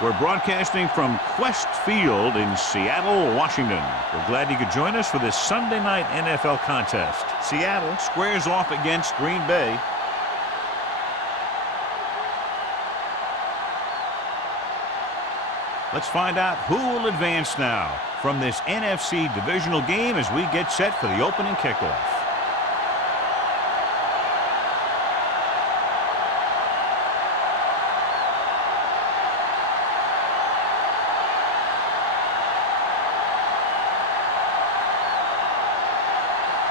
We're broadcasting from Quest Field in Seattle, Washington. We're glad you could join us for this Sunday night NFL contest. Seattle squares off against Green Bay. Let's find out who will advance now from this NFC divisional game as we get set for the opening kickoff.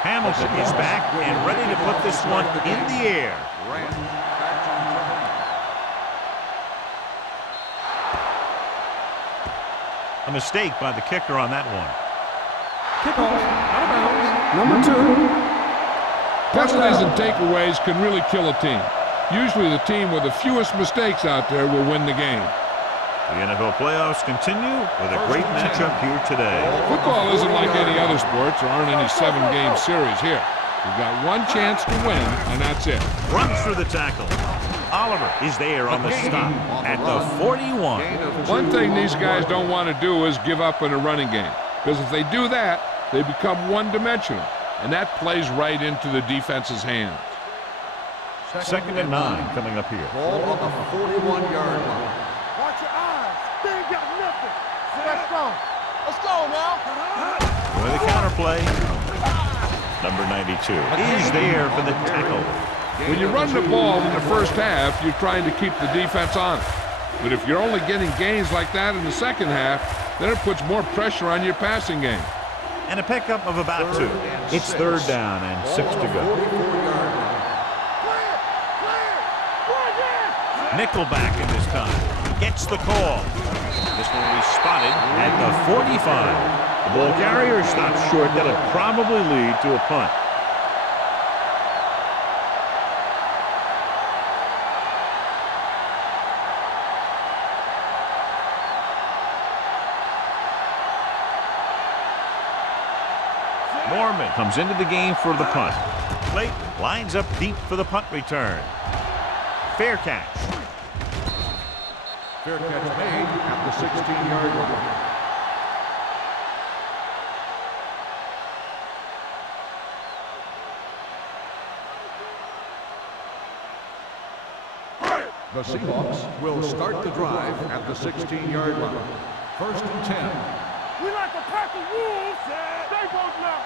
Hamilton is back and ready to put this one in the air. A mistake by the kicker on that one. Kickoff, out of bounds, number 2. Penalties and takeaways can really kill a team. Usually the team with the fewest mistakes out there will win the game. The NFL playoffs continue with a great matchup here today. Football isn't like any other sports. There aren't any 7-game series here. You've got one chance to win, and that's it. Runs through the tackle. Oliver is there on the stop at the 41. One thing these guys don't want to do is give up in a running game, because if they do that, they become one-dimensional, and that plays right into the defense's hands. 2nd and 9 coming up here. Ball on the 41-yard line. Watch your eyes. They ain't got nothing. Let's go. Let's go now. With a counterplay. Number 92 is there for the tackle. When you run the ball in the first half, you're trying to keep the defense on it. But if you're only getting gains like that in the second half, then it puts more pressure on your passing game. And a pickup of about 2. It's 3rd down and 6 to go. Nickelback in this time. Gets the call. This one will be spotted at the 45. The ball carrier stops short. That'll probably lead to a punt. Mormon comes into the game for the punt. Clayton lines up deep for the punt return. Fair catch. Fair catch made at the 16-yard line. The Seahawks will start the drive at the 16-yard line. 1st and 10. We like a pack of wolves. They won't know.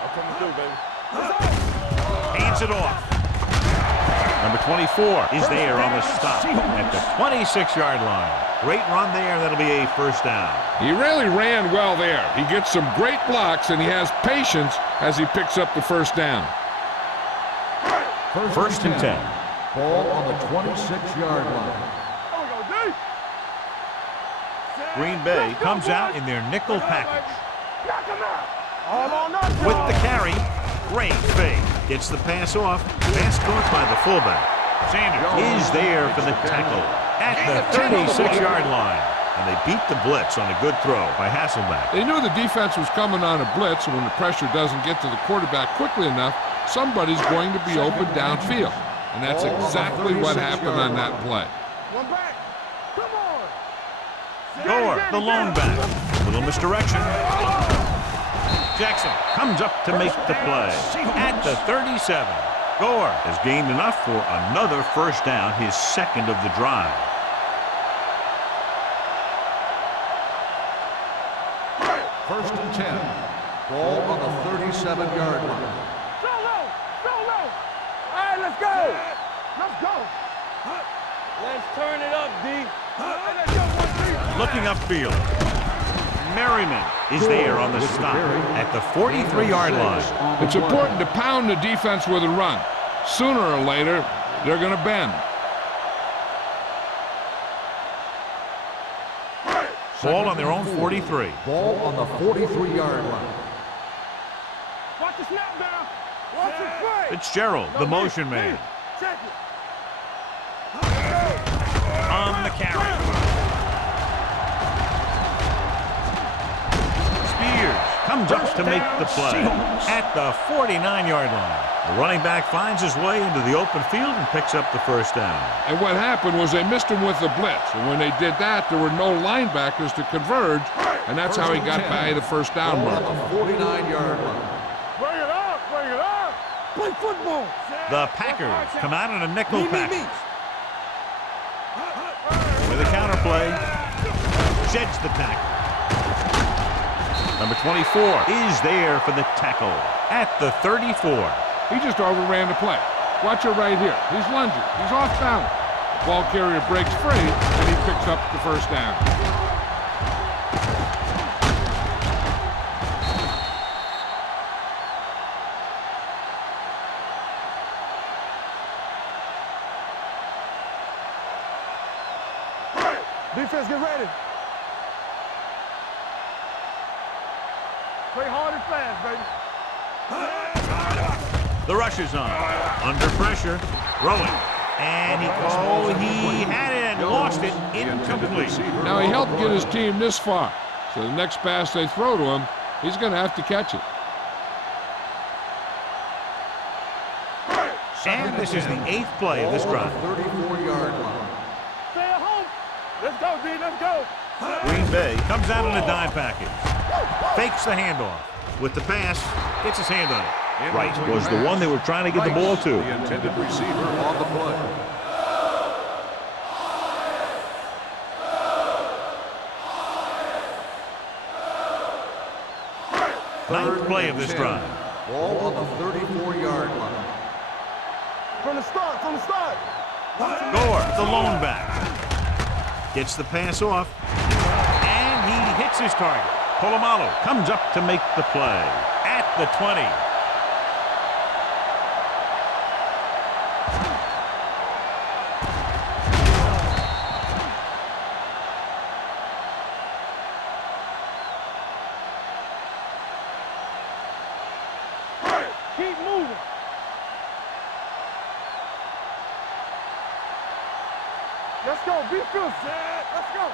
I'm coming through, baby. Hands it off. Number 24 is there on the stop at the 26-yard line. Great run there. That'll be a 1st down. He really ran well there. He gets some great blocks, and he has patience as he picks up the 1st down. 1st and 10. Ball on the 26-yard line. Green Bay comes out in their nickel package. Knock him out. All on us, With the carry, great fake. Gets the pass off. Pass caught by the fullback. Sanders is there for the tackle at the 36-yard line. And they beat the blitz on a good throw by Hasselbeck. They knew the defense was coming on a blitz, and when the pressure doesn't get to the quarterback quickly enough, somebody's going to be open downfield. And that's exactly what happened on that play. One back. Come on. Gore, the lone back. Little misdirection. Jackson comes up to make the play at the 37. Gore has gained enough for another 1st down, his 2nd of the drive. First and 10. Ball on the 37-yard line. Go low. Go low. All right, let's go. Let's go. Let's turn it up, D. Looking upfield. Merriman is there on the stop at the 43-yard line. It's important to pound the defense with a run. Sooner or later, they're going to bend. Ball on their own 43. Ball on the 43-yard line. Watch the snap down. Watch the play. Fitzgerald, the motion man. Check it. On the carry. Spears comes up to make the play at the 49-yard line. The running back finds his way into the open field and picks up the first down. And what happened was they missed him with the blitz. And when they did that, there were no linebackers to converge, and that's how he got by the first down mark. On the 49-yard line. Bring it up, bring it up. Play football. The Packers come out in a nickel package. With a counter play, sheds the tackle. Number 24 is there for the tackle at the 34. He just overran the play. Watch it right here. He's lunging. He's off balance. The ball carrier breaks free, and he picks up the first down. Defense, get ready. Play hard and fast, baby. The rush is on. Under pressure. Throwing. And he had it and lost it. Incomplete. Now, he helped get his team this far. So the next pass they throw to him, he's going to have to catch it. And this is the 8th play of this drive. 34-yard line. Stay at home. Let's go, D. Let's go. Green Bay comes out in a dime package. Fakes the handoff. With the pass, gets his hand on it. Right was the one they were trying to get the ball to. The intended receiver on the play. Ninth play of this drive. Ball on the 34-yard line. From the start, from the start. Gore, the lone back. Gets the pass off. And he hits his target. Polamalu comes up to make the play at the 20. Keep moving. Let's go. Be good, Zed. Let's go.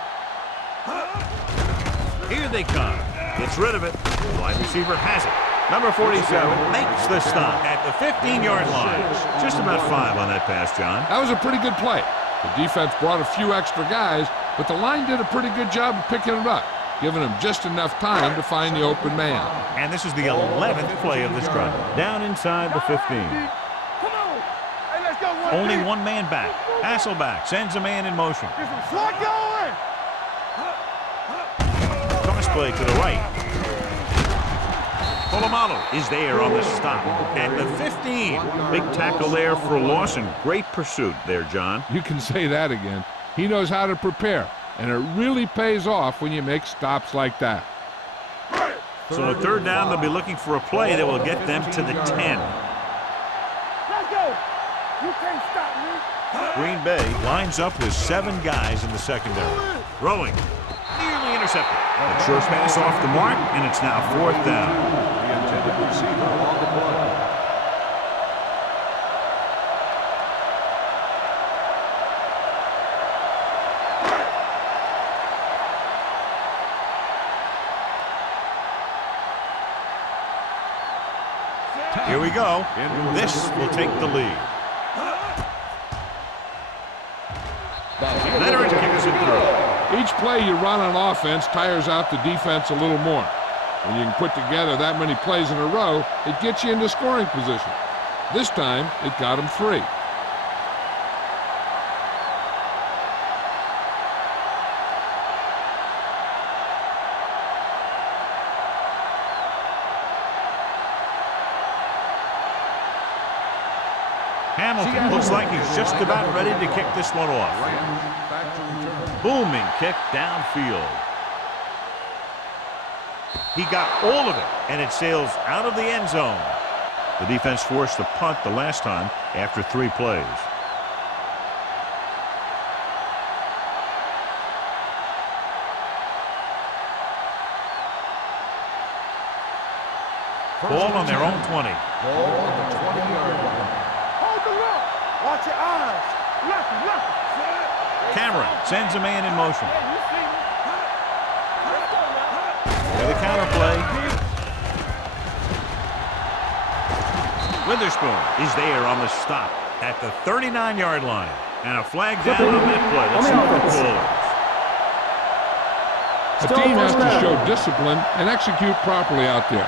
Here they come. Gets rid of it. The wide receiver has it. Number 47 makes the stop at the 15-yard line. Just about 5 on that pass, John. That was a pretty good play. The defense brought a few extra guys, but the line did a pretty good job of picking it up, giving them just enough time to find the open man. And this is the 11th play of this drive. Down inside the 15. Come on. Hey, let's go. Only one man back. Hasselback sends a man in motion. Get some slot going. Cross play to the right. Polamalu is there on the stop at the 15. Big tackle there for Lawson. Great pursuit there, John. You can say that again. He knows how to prepare, and it really pays off when you make stops like that. So on 3rd down, they'll be looking for a play that will get them to the 10. Let's go. You can't stop me. Green Bay lines up with 7 guys in the secondary. Throwing. Nearly intercepted. A short pass off the mark, and it's now 4th down. The intended receiver on the play. Here we go. This will take the lead. Veteran kicks it through. Each play you run on offense tires out the defense a little more. When you can put together that many plays in a row, it gets you into scoring position. This time, it got him 3. Hamilton looks like he's just about ready to kick this one off. Booming kick downfield. He got all of it, and it sails out of the end zone. The defense forced a punt the last time after 3 plays. Ball on their own 20. Ball on the 20-yard line. Hold the look. Watch your eyes. Left, left. Cameron sends a man in motion. Hey, you see me? Let's go now. With a counter play, Witherspoon is there on the stop at the 39-yard line. And a flag down on that play. Let's see what the call is. A team has to show discipline and execute properly out there.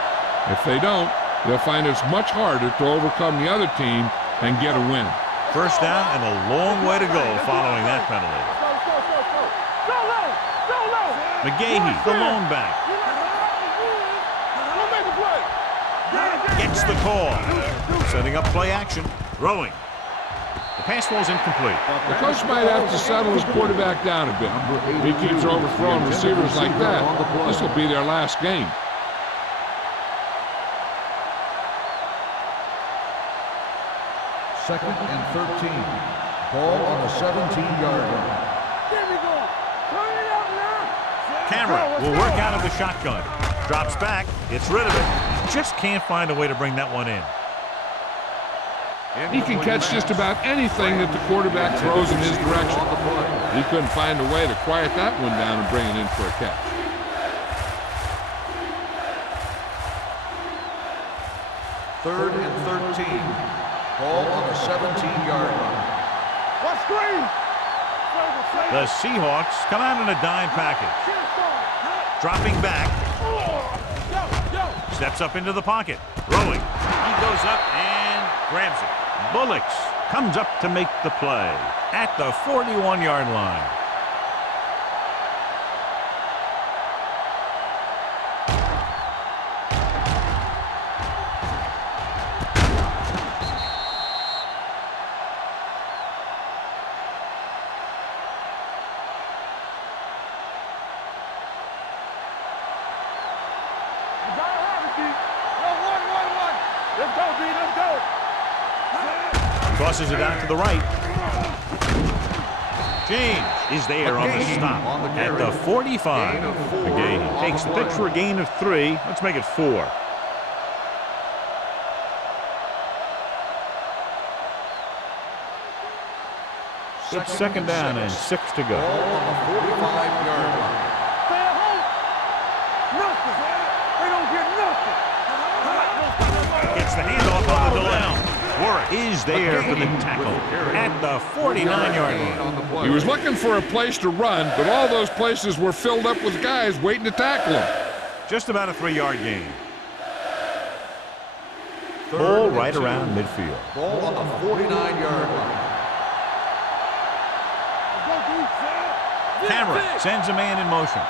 If they don't, they'll find it's much harder to overcome the other team and get a win. First down and a long way to go following that penalty. McGahee, the long back. Gets the call. Setting up play action. Throwing. The pass falls incomplete. The coach might have to settle his quarterback down a bit. If he keeps overthrowing receivers like that, this will be their last game. Second and 13. Ball on the 17-yard line. Camera will work out of the shotgun. Drops back. Gets rid of it. Just can't find a way to bring that one in. He can catch just about anything that the quarterback throws in his direction. He couldn't find a way to quiet that one down and bring it in for a catch. Third and 13. Ball on the 17-yard line. What screen? The Seahawks come out in a dime package. Dropping back. Steps up into the pocket. Throwing. He goes up and grabs it. Bullocks comes up to make the play at the 41-yard line. Crosses it out to the right. James is there on the stop at the 45. McGahee takes the pitch for a gain of 3. Let's make it 4. It's second down and 6 to go. Ball on the 45-yard line. Gets the handoff on the delay. Warwick is there for the tackle at the 49-yard line. He was looking for a place to run, but all those places were filled up with guys waiting to tackle him. Just about a 3-yard gain. Ball right around midfield. Ball on the 49-yard line. Camera sends a man in motion.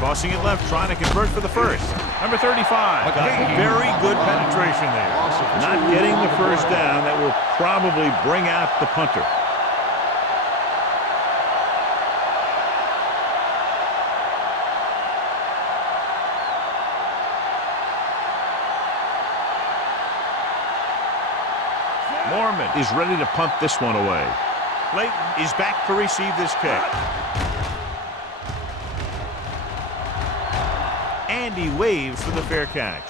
Crossing it left, trying to convert for the first. Number 35. Got very good penetration there. Not getting the first down. That will probably bring out the punter. Mormon is ready to punt this one away. Clayton is back to receive this kick. And he waves for the fair catch.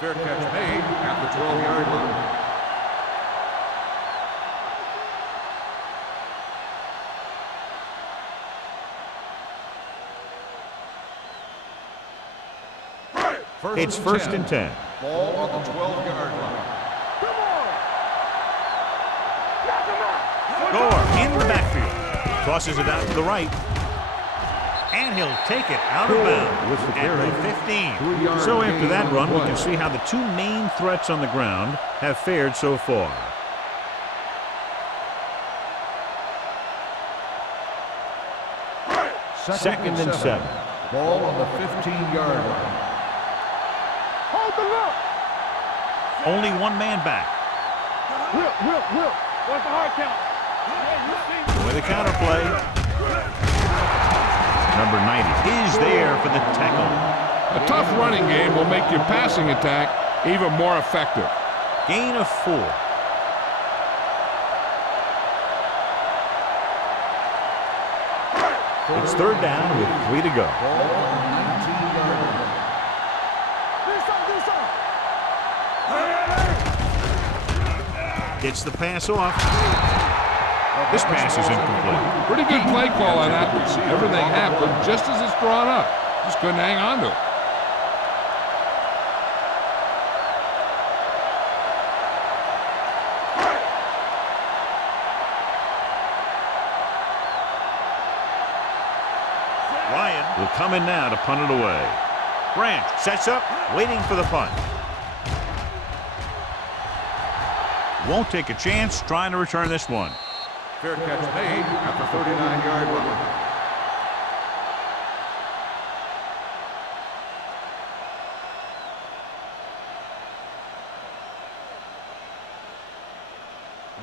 Fair catch made at the 12-yard line. It's first and 10. Ball on the 12-yard line. Gore in the backfield. Tosses it out to the right. And he'll take it out of bounds at the 15. So after that run, we can see how the two main threats on the ground have fared so far. Second and 7. Ball on the 15-yard line. Hold the look. Only one man back. Whip. What's the hard count? With a counter play. Number 90 is there for the tackle. A tough running game will make your passing attack even more effective. Gain of 4. It's third down with 3 to go. Ball on the 19-yard line. Gets the pass off. This pass is incomplete. Pretty good play call on that one. Everything happened just as it's drawn up. Just couldn't hang on to it. come in now to punt it away. Branch sets up, waiting for the punt. Won't take a chance trying to return this one. Fair catch made at the 39-yard line.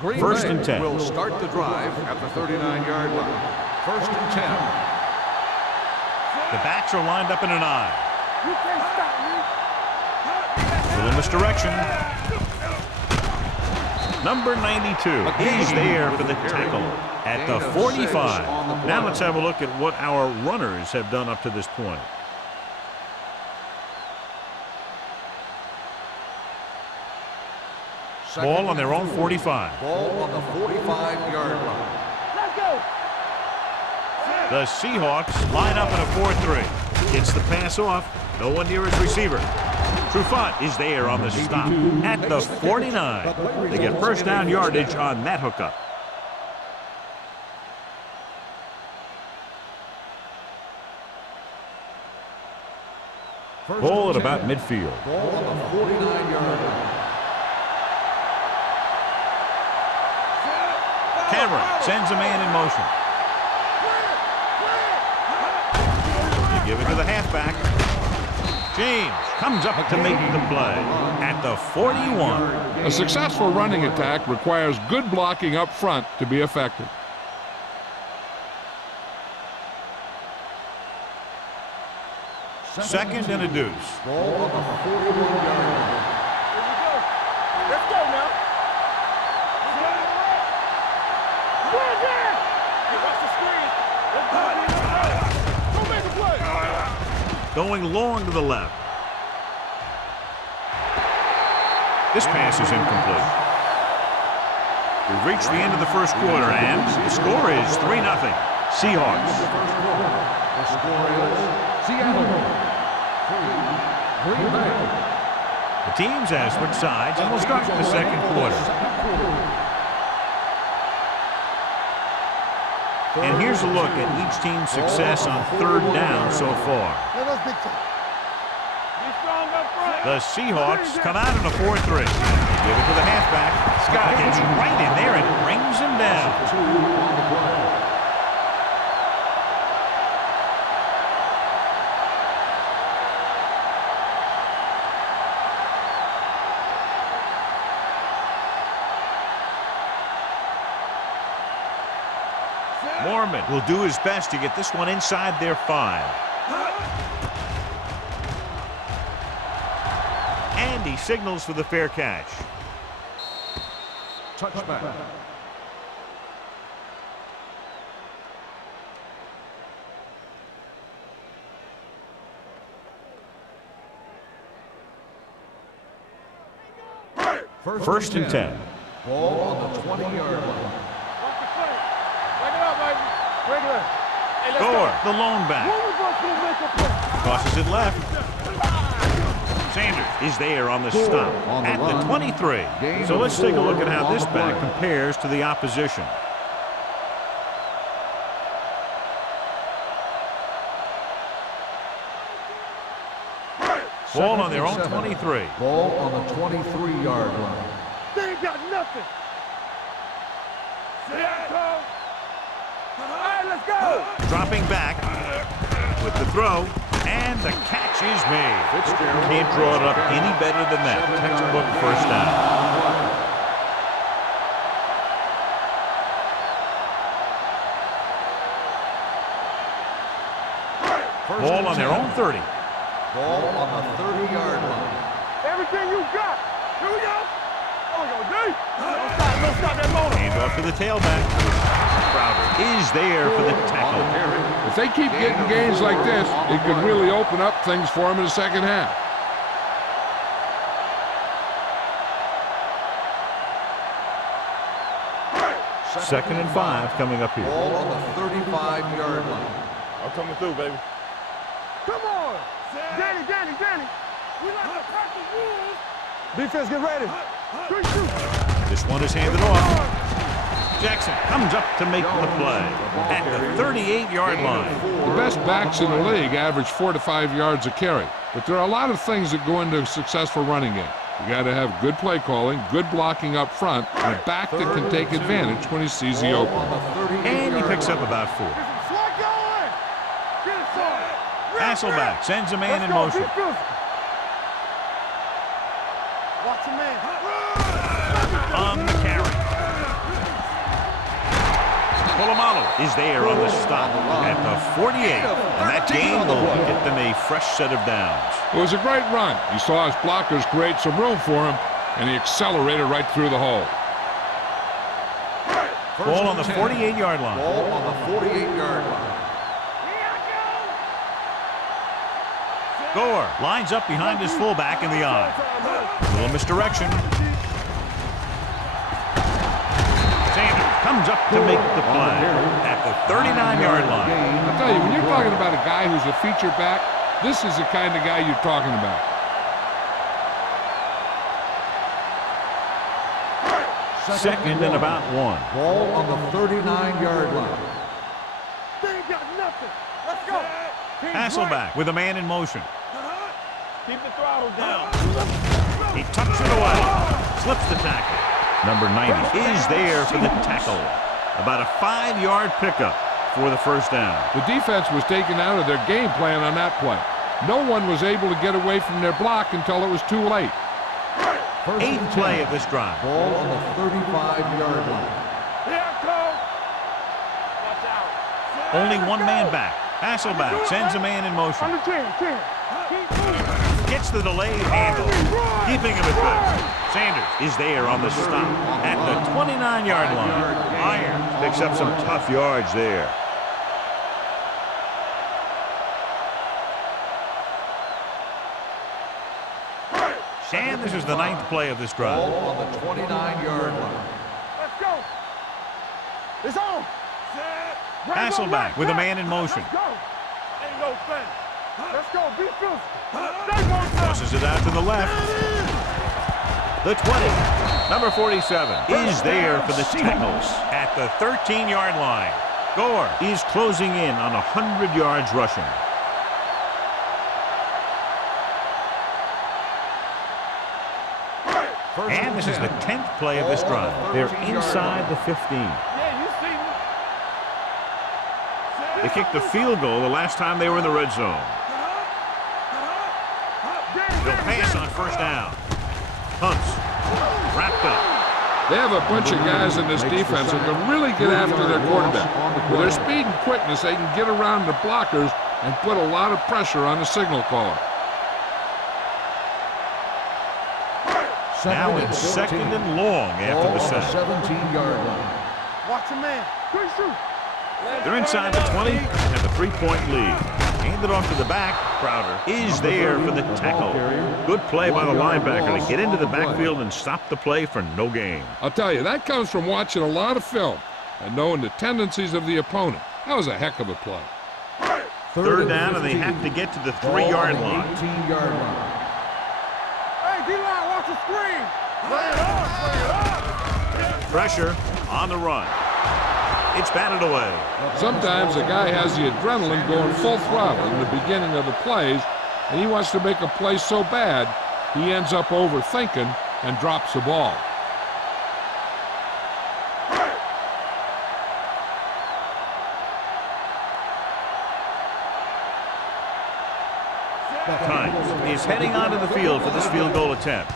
Green First Bay and 10. will start the drive at the 39-yard line. First and 10. The backs are lined up in an I. You can't stop me. Little misdirection. Number 92 is there for the tackle at the 45. Now let's have a look at what our runners have done up to this point. Ball on their own 45. Ball on the 45-yard line. Let's go. The Seahawks line up in a 4-3. Gets the pass off. No one near his receiver. Trufant is there on the stop at the 49. They get first down yardage on that hookup. Ball at about midfield. Ball on the 49-yard line. Cameron sends a man in motion. You give it to the halfback. James comes up to make the play at the 41. A successful running attack requires good blocking up front to be effective. Second and a deuce. Ball on the 41-yard line. Let's go now. Go again. Hey, watch the screen. Let's go make a play. Going long to the left. This pass is incomplete. We've reached the end of the first quarter, and the score is 3-0. Seahawks. The score is Seattle 3, Green Bay. The teams have switched sides, and we'll start the second quarter. And here's a look at each team's success on third down so far. The Seahawks come out in a 4-3. Give it to the halfback. Scott gets right in there and brings him down. Mormon will do his best to get this one inside their 5. And he signals for the fair catch. Touchback. First and 10. Ball on the 20-yard line. Gore, the lone back. Tosses it left. Sanders is there on the stop at the 23. So let's take a look at how this back compares to the opposition. Ball on their own 23. Ball on the 23-yard line. They ain't got nothing. All right, let's go. Dropping back with the throw, and the catch is made. Can't draw it up any better than that. Textbook first down. Ball on their own 30. Ball on the 30-yard line. Everything you got. Here we go. Oh, we go, D. Don't stop that motor. Hand off to the tailback. Crowder is there for the tackle. If they keep getting gains like this, it could really open up things for them in the second half. Second and 5 coming up here. Ball on the 35-yard line. I'm coming through, baby. Come on. Danny. We like to practice rules. Defense, get ready. 3-2. This one is handed off. Jackson comes up to make the play at the 38-yard line. The best backs in the league average 4 to 5 yards a carry. But there are a lot of things that go into a successful running game. You got to have good play calling, good blocking up front, and a back that can take advantage when he sees the opening. And he picks up about 4. Hasselback sends a man in motion. Watch a man. On the carry. Polamalu is there on the stop at the 48. And that gain will get them a fresh set of downs. It was a great run. He saw his blockers create some room for him, and he accelerated right through the hole. Ball on the 48-yard line. Ball on the 48-yard line. Gore lines up behind his fullback in the eye. A little misdirection. Sanders comes up to make the play at the 39-yard line. I tell you, when you're talking about a guy who's a feature back, this is the kind of guy you're talking about. Second and about 1. Ball on the 39-yard line. They ain't got nothing. Let's go. Hasselback with a man in motion. Keep the throttle down. He tucks it away. Slips the tackle. Number 90 is there for the tackle. About a 5-yard pickup for the first down. The defense was taken out of their game plan on that play. No one was able to get away from their block until it was too late. Eighth play of this drive. Ball on the 35-yard line. Here I come. Watch out. Only one man back. Hasselback sends a man in motion. On the 10. Keep moving. Gets the delayed handle. Keeping him at bay. Sanders is there on the stop at the 29-yard line. Iron picks up some tough yards there. And this is the 9th play of this drive. Ball on the 29-yard line. Let's go. It's on. Hasselback with a man in motion. Let's go. Ain't no thing. Let's go. Be physical. Stay on top. Tosses it out to the left. The 20. Number 47 is there for the tackles at the 13-yard line. Gore is closing in on 100 yards rushing. And this is the 10th play of this drive. They're inside the 15. Yeah, you see me. They kicked the field goal the last time they were in the red zone. They'll pass on first down. Hunts. Wrapped up. They have a bunch of guys in this defense who can really get after their quarterback. With their speed and quickness, they can get around the blockers and put a lot of pressure on the signal caller. Now it's second and long after the set. 17-yard line. Watch a man. Good shoot. They're inside the 20 and have a 3-point lead. Handed off to the back. Crowder is there for the tackle. Good play by the linebacker to get into the backfield and stop the play for no gain. I'll tell you, that comes from watching a lot of film and knowing the tendencies of the opponent. That was a heck of a play. Third down, and they have to get to the 3-yard line. 18-yard line. Hey, D-line, watch the screen. Bring it on. Pressure on the run. It's batted away. Sometimes a guy has the adrenaline going full throttle in the beginning of the plays, and he wants to make a play so bad, he ends up overthinking and drops the ball. Times is heading onto the field for this field goal attempt.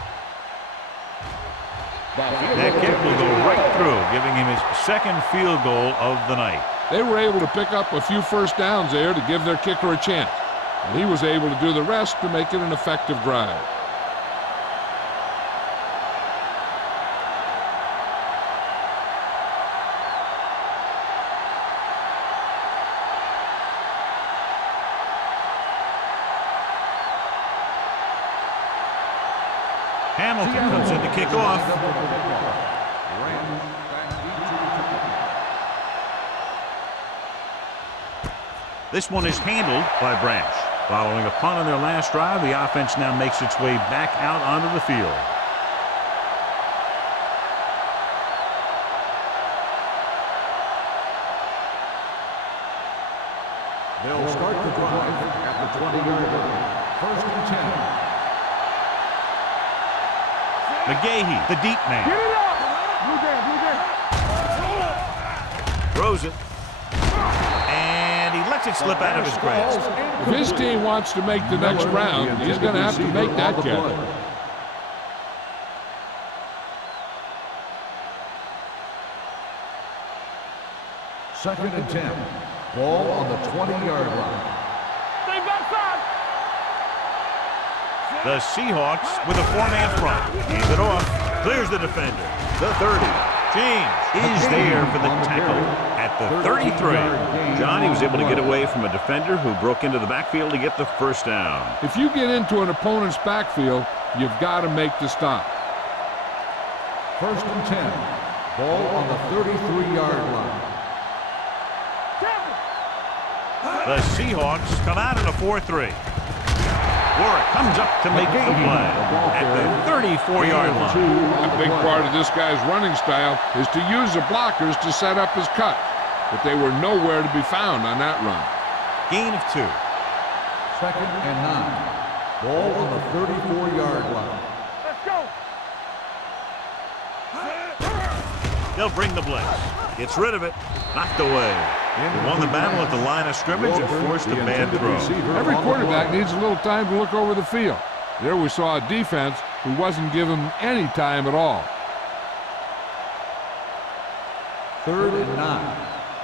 That kick will go right through, giving him his second field goal of the night. They were able to pick up a few first downs there to give their kicker a chance. And he was able to do the rest to make it an effective drive. Hamilton comes in to kick off. This one is handled by Branch. Following a punt on their last drive, the offense now makes its way back out onto the field. They'll start the drive at the 20-yard line. First and 10. McGahee, the deep man. Get it up! Blue game, blue game. Throws it. And he lets it slip out of his grasp. If his team wants to make the next round, he's going to have to make that catch. Second and 10. Ball on the 20-yard line. Stay backside. The Seahawks with a four-man front. Hands it off. Clears the defender. The 30. James is there for the tackle at the 33. John, he was able to get away from a defender who broke into the backfield to get the first down. If you get into an opponent's backfield, you've got to make the stop. First and 10. Ball on the 33-yard line. The Seahawks come out in a 4-3. Warwick comes up to make the play at the 34-yard line. A big part of this guy's running style is to use the blockers to set up his cut, but they were nowhere to be found on that run. Gain of 2. Second and 9. Ball on the 34-yard line. Let's go. They'll bring the blitz. Gets rid of it. Knocked away. They won the battle at the line of scrimmage and forced a bad throw. Every quarterback needs a little time to look over the field. There we saw a defense who wasn't given any time at all. Third and 9.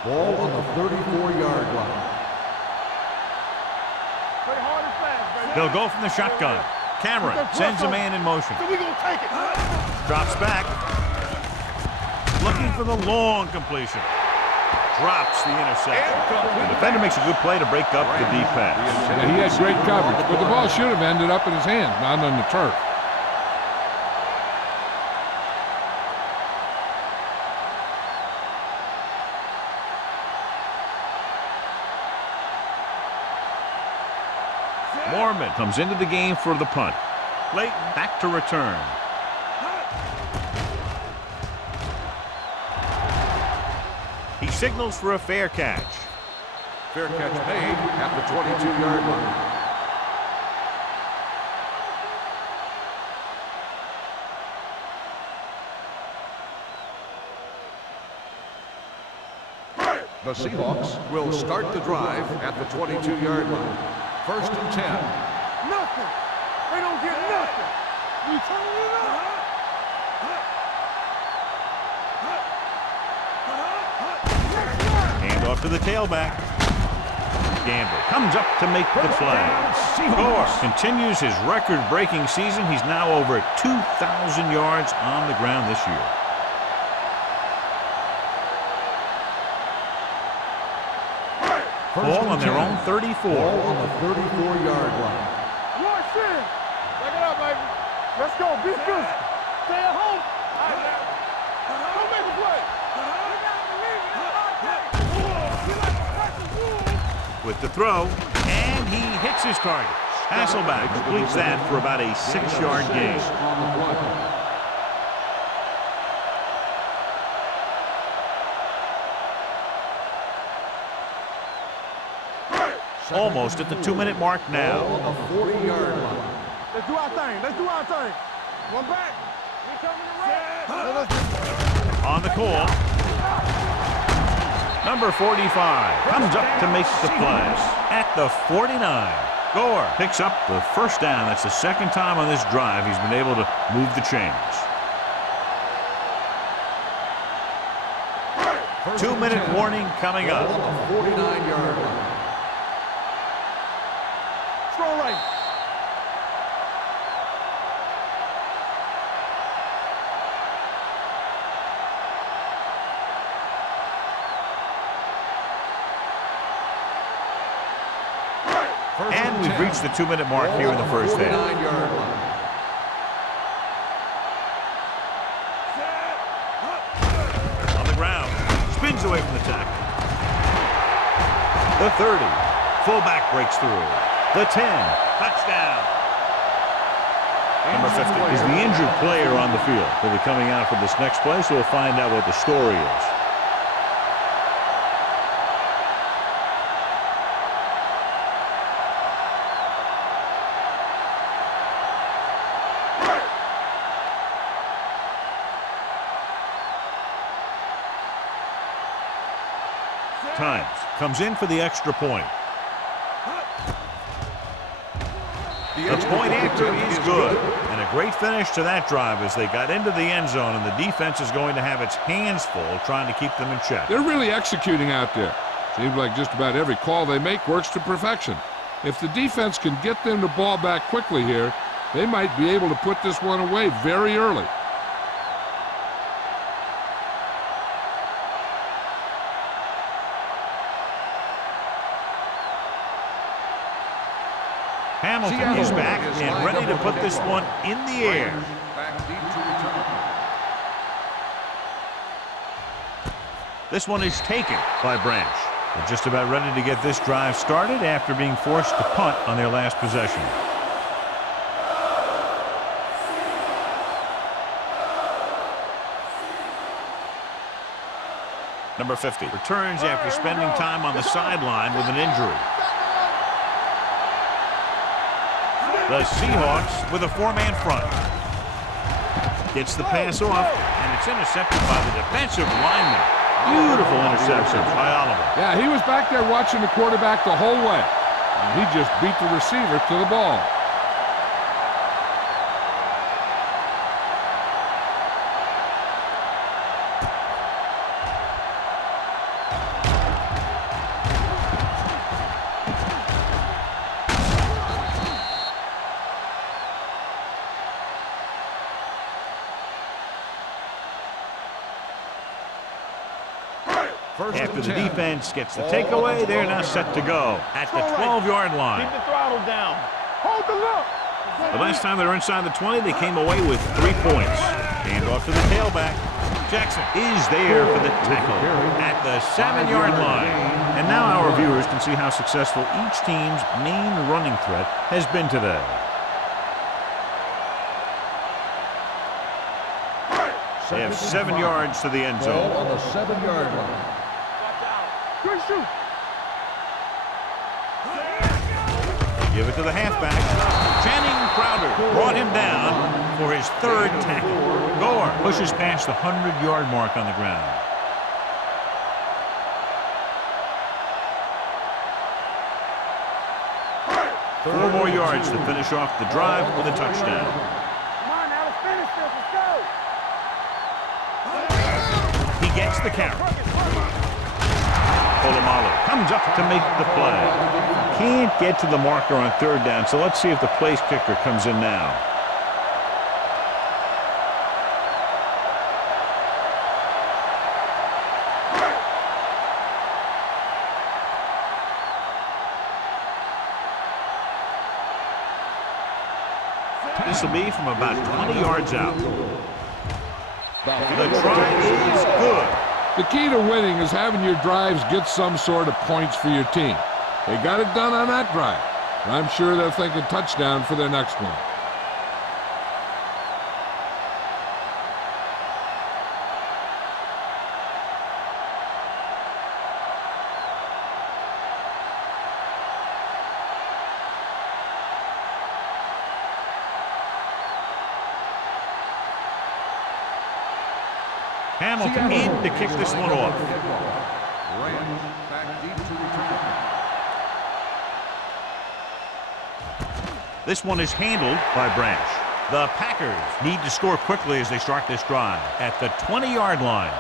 Ball on the 34-yard line. Play hard and fast, baby. They'll go from the shotgun. Cameron sends a man in motion. So we gonna take it. Drops back. Looking for the long completion. Drops the interception. The defender makes a good play to break up the deep pass. Yeah, he had great coverage, but the ball should have ended up in his hands, not on the turf. Mormon comes into the game for the punt. Clayton back to return. He signals for a fair catch. Fair catch made at the 22-yard line. The Seahawks will start the drive at the 22-yard line. First and 10. Nothing. They don't get nothing. We turn it up. Hand off to the tailback. Gamble comes up to make the play. Gore continues his record-breaking season. He's now over 2,000 yards on the ground this year. Ball on their own 34. Ball on the 34-yard line. Your shit. Back it up, baby. Let's go. Be physical. Stay at home. All right, now. Don't make a play. With the throw, and he hits his target. Hasselback completes that for about a 6-yard gain. Almost at the 2-minute mark now. On the 40-yard line. Let's do our thing. Let's do our thing. One back. We coming around. On the call. Number 45 comes up to make the play at the 49. Gore picks up the first down. That's the second time on this drive he's been able to move the chains. 2-minute warning coming up. On the 49-yard line. Throw right. And we've reached the 2-minute mark here in the first half. 49-yard line. On the ground, spins away from the tackle. The 30, fullback breaks through. The 10, touchdown. Number 50 is the injured player on the field. He'll be coming out for this next play, so we'll find out what the story is. times. Comes in for the extra point. The point after is good. And a great finish to that drive as they got into the end zone, and the defense is going to have its hands full trying to keep them in check. They're really executing out there. Seems like just about every call they make works to perfection. If the defense can get them the ball back quickly here, they might be able to put this one away very early. Hamilton is back and ready to put this one in the air. This one is taken by Branch. They're just about ready to get this drive started after being forced to punt on their last possession. Number 50 returns after spending time on the sideline with an injury. The Seahawks with a four-man front. Gets the pass off, and it's intercepted by the defensive lineman. Beautiful interception by Oliver. Yeah, he was back there watching the quarterback the whole way. And he just beat the receiver to the ball. After the defense gets the takeaway, they're now set to go at the 12-yard line. Keep the throttle down. Hold the look. The last time they were inside the 20, they came away with 3 points. Hand off to the tailback. Jackson is there for the tackle at the 7-yard line. And now our viewers can see how successful each team's main running threat has been today. They have 7 yards to the end zone. On the 7-yard line. Good shoot. Give it to the halfback. Channing Crowder brought him down for his 3rd tackle. Gore pushes past the 100-yard mark on the ground. Four more yards to finish off the drive with a touchdown. Come on now, let's finish this. Let's go. He gets the carry. Polamalu comes up to make the play. Can't get to the marker on 3rd down, so let's see if the place kicker comes in now. This will be from about 20 yards out. The try is good. The key to winning is having your drives get some sort of points for your team. They got it done on that drive. And I'm sure they're thinking touchdown for their next one. Hamilton in to kick this one off. Rams back deep to return. This one is handled by Branch. The Packers need to score quickly as they start this drive at the 20-yard line.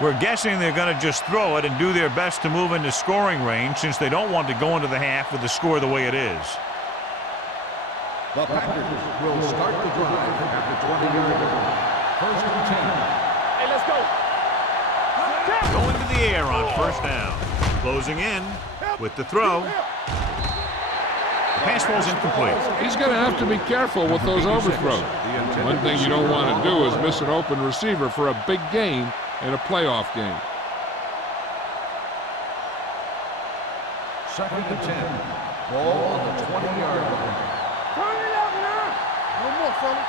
We're guessing they're going to just throw it and do their best to move into scoring range since they don't want to go into the half with the score the way it is. The Packers will start the drive at the 20-yard line. 1st and 10. Hey, let's go. Going to the air on 1st down. Closing in with the throw. The pass ball's incomplete. He's going to have to be careful with those overthrows. One thing you don't want to do is miss an open receiver for a big gain in a playoff game. 2nd and 10. Ball on the 20-yard line. Turn it up now. No more, fella.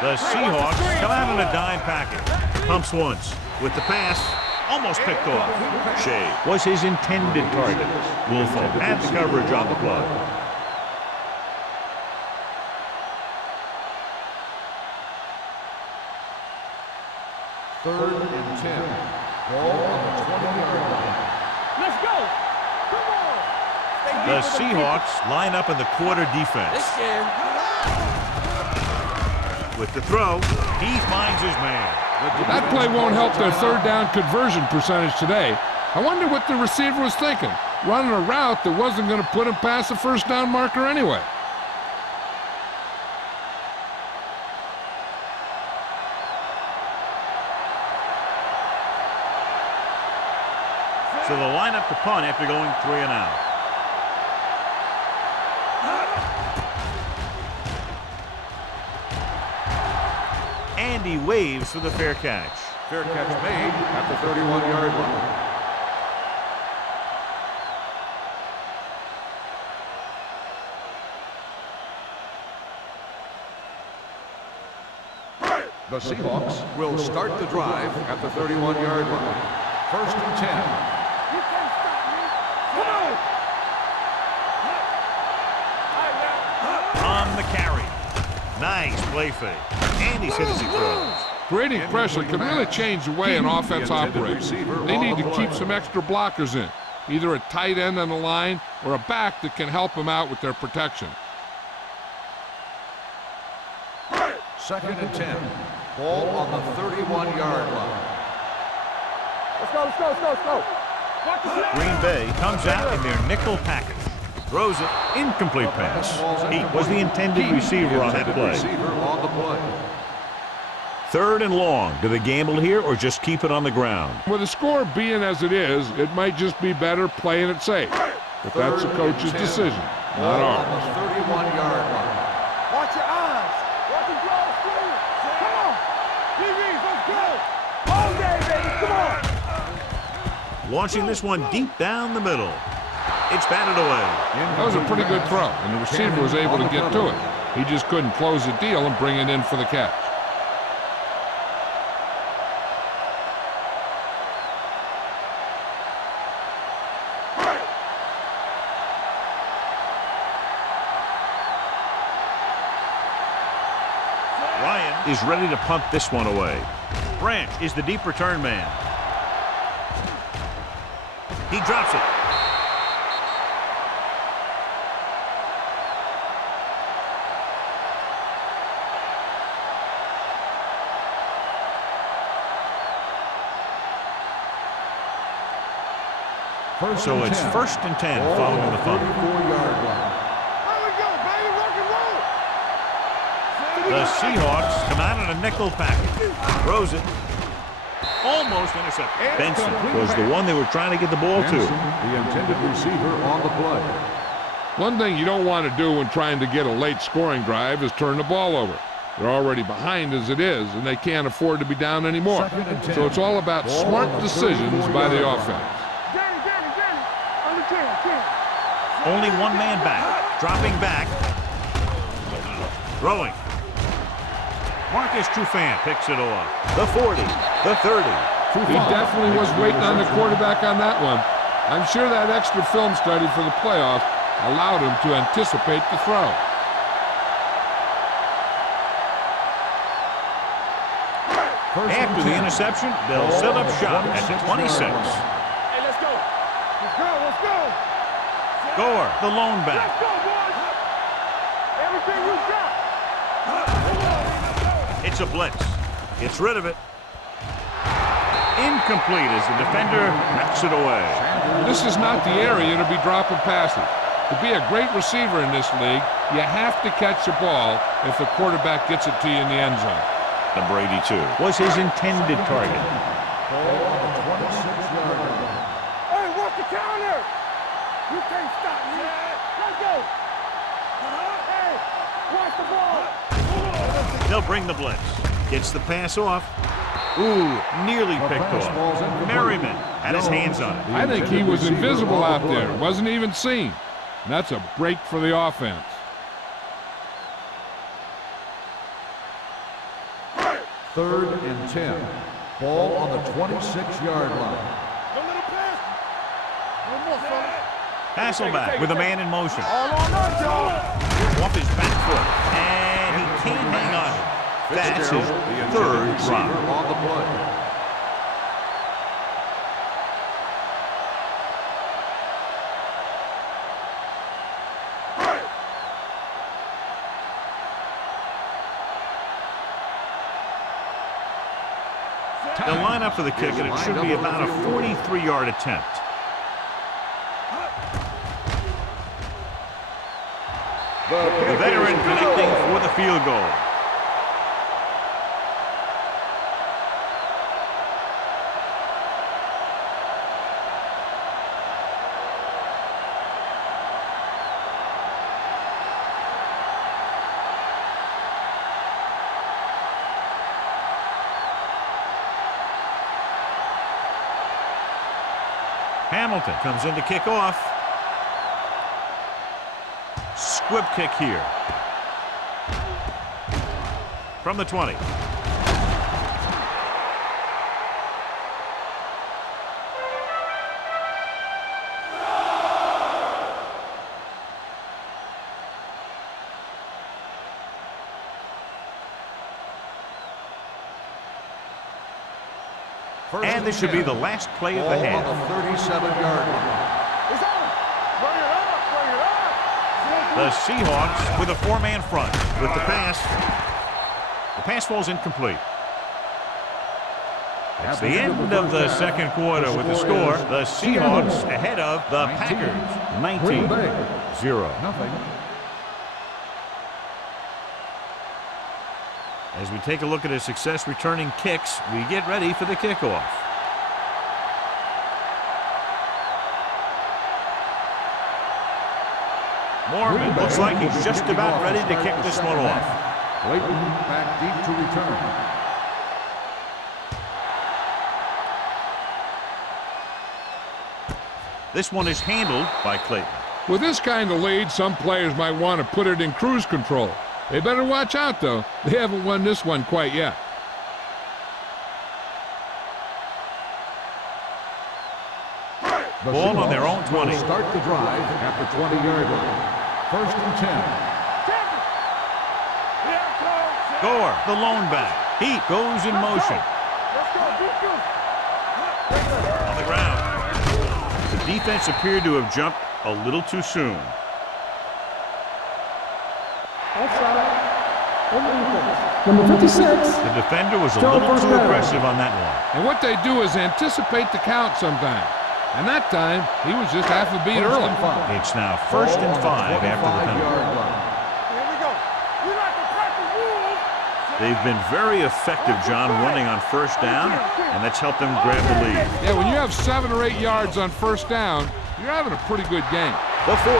The Seahawks come out in a dime packet. Pumps once with the pass. Almost picked off. Shea was his intended target. Wolfo had the coverage on the play. Third and 10. Ball on the 20-yard line. Let's go. Come on. The Seahawks line up in the quarter defense. With the throw, he finds his man. That play won't help their third down conversion percentage today. I wonder what the receiver was thinking, running a route that wasn't going to put him past the first down marker anyway. So they'll line up to punt after going 3 and out. And he waves for the fair catch. Fair catch made at the 31-yard line. The Seahawks will start the drive at the 31-yard line. First and 10. You can't stop me. Come on. On the carry. Nice play fake. And he says he throws. Creating pressure can really change the way an offense operates. They need to keep some extra blockers in, either a tight end on the line or a back that can help them out with their protection. Second and 10. Ball on the 31-yard line. Let's go, let's go, let's go, let's go. Watch the play. Green Bay comes out in their nickel package. Throws it. Incomplete pass. He was the intended receiver on that play. Receiver on the play. 3rd and long. Do they gamble here or just keep it on the ground? With the score being as it is, it might just be better playing it safe. But that's the coach's decision, not ours. On the 31-yard line. Watch your eyes. Watch him draw the screen. Come on. DBs, let's go. All day, baby. Come on. Launching this one deep down the middle. It's batted away. That was a pretty good throw, and the receiver was able to get to it. He just couldn't close the deal and bring it in for the catch. Ryan is ready to punt this one away. Branch is the deep return man. He drops it. So it's 1st and 10 following the fumble. 34-yard line. There we go, baby. Rock and roll. The Seahawks come out in a nickel package. Throws it. Almost intercepted. Benson was the one they were trying to get the ball to. The intended receiver on the play. One thing you don't want to do when trying to get a late scoring drive is turn the ball over. They're already behind as it is, and they can't afford to be down anymore. So it's all about smart decisions by the offense. Only one man back. Dropping back. Throwing. Marcus Trufant picks it off. The 40. The 30. He definitely was waiting on the quarterback on that one. I'm sure that extra film study for the playoffs allowed him to anticipate the throw. After the interception, they'll set up shop at 26. Hey, let's go. Let's go, let's go. Gore, the lone back. Let's go, boys. Everything you got. It's a blitz. Gets rid of it. Incomplete as the defender knocks it away. This is not the area to be dropping passes. To be a great receiver in this league, you have to catch the ball if the quarterback gets it to you in the end zone. Number 82 was his intended target. Hey, watch the counter. You can't stop me. Let's go. Hey, watch the ball. They'll bring the blitz. Gets the pass off. Ooh, nearly picked off. Merriman had his hands on it. I think he was invisible out there. Wasn't even seen. And that's a break for the offense. Third and 10. Ball on the 26-yard line. Don't let him pass. No more, fella. Hasselback with a man in motion. All on us, y'all. Off his back foot. And he can't hang on. That's his third drop. On the play. They'll line up for the kick, and it should be about a 43-yard attempt. The veteran connecting for the field goal. Hamilton comes in to kick off. Squib kick here. From the 20. And this should be the last play of the half. On the 37-yard line. The Seahawks with a four-man front with the pass. The pass falls incomplete. It's the end of the second quarter with the score. The Seahawks ahead of the Packers, 19-0. As we take a look at his success returning kicks, we get ready for the kickoff. Mormon looks like he's just about ready to kick this one off. Clayton back deep to return. This one is handled by Clayton. With this kind of lead, some players might want to put it in cruise control. They better watch out, though. They haven't won this one quite yet. Ball on their own 20. Start the drive at the 20-yard line. First and 10. Gore, the lone back. Heat goes in motion. On the ground. The defense appeared to have jumped a little too soon. Number 56. The defender was a little too aggressive on that one. And what they do is anticipate the count sometimes. And that time, he was just half a beat early. It's now first and 5 after the penalty. Here we go. We like to practice rules. They've been very effective, John, running on first down, and that's helped them grab the lead. Yeah, when you have 7 or 8 yards on first down, you're having a pretty good game. The 40.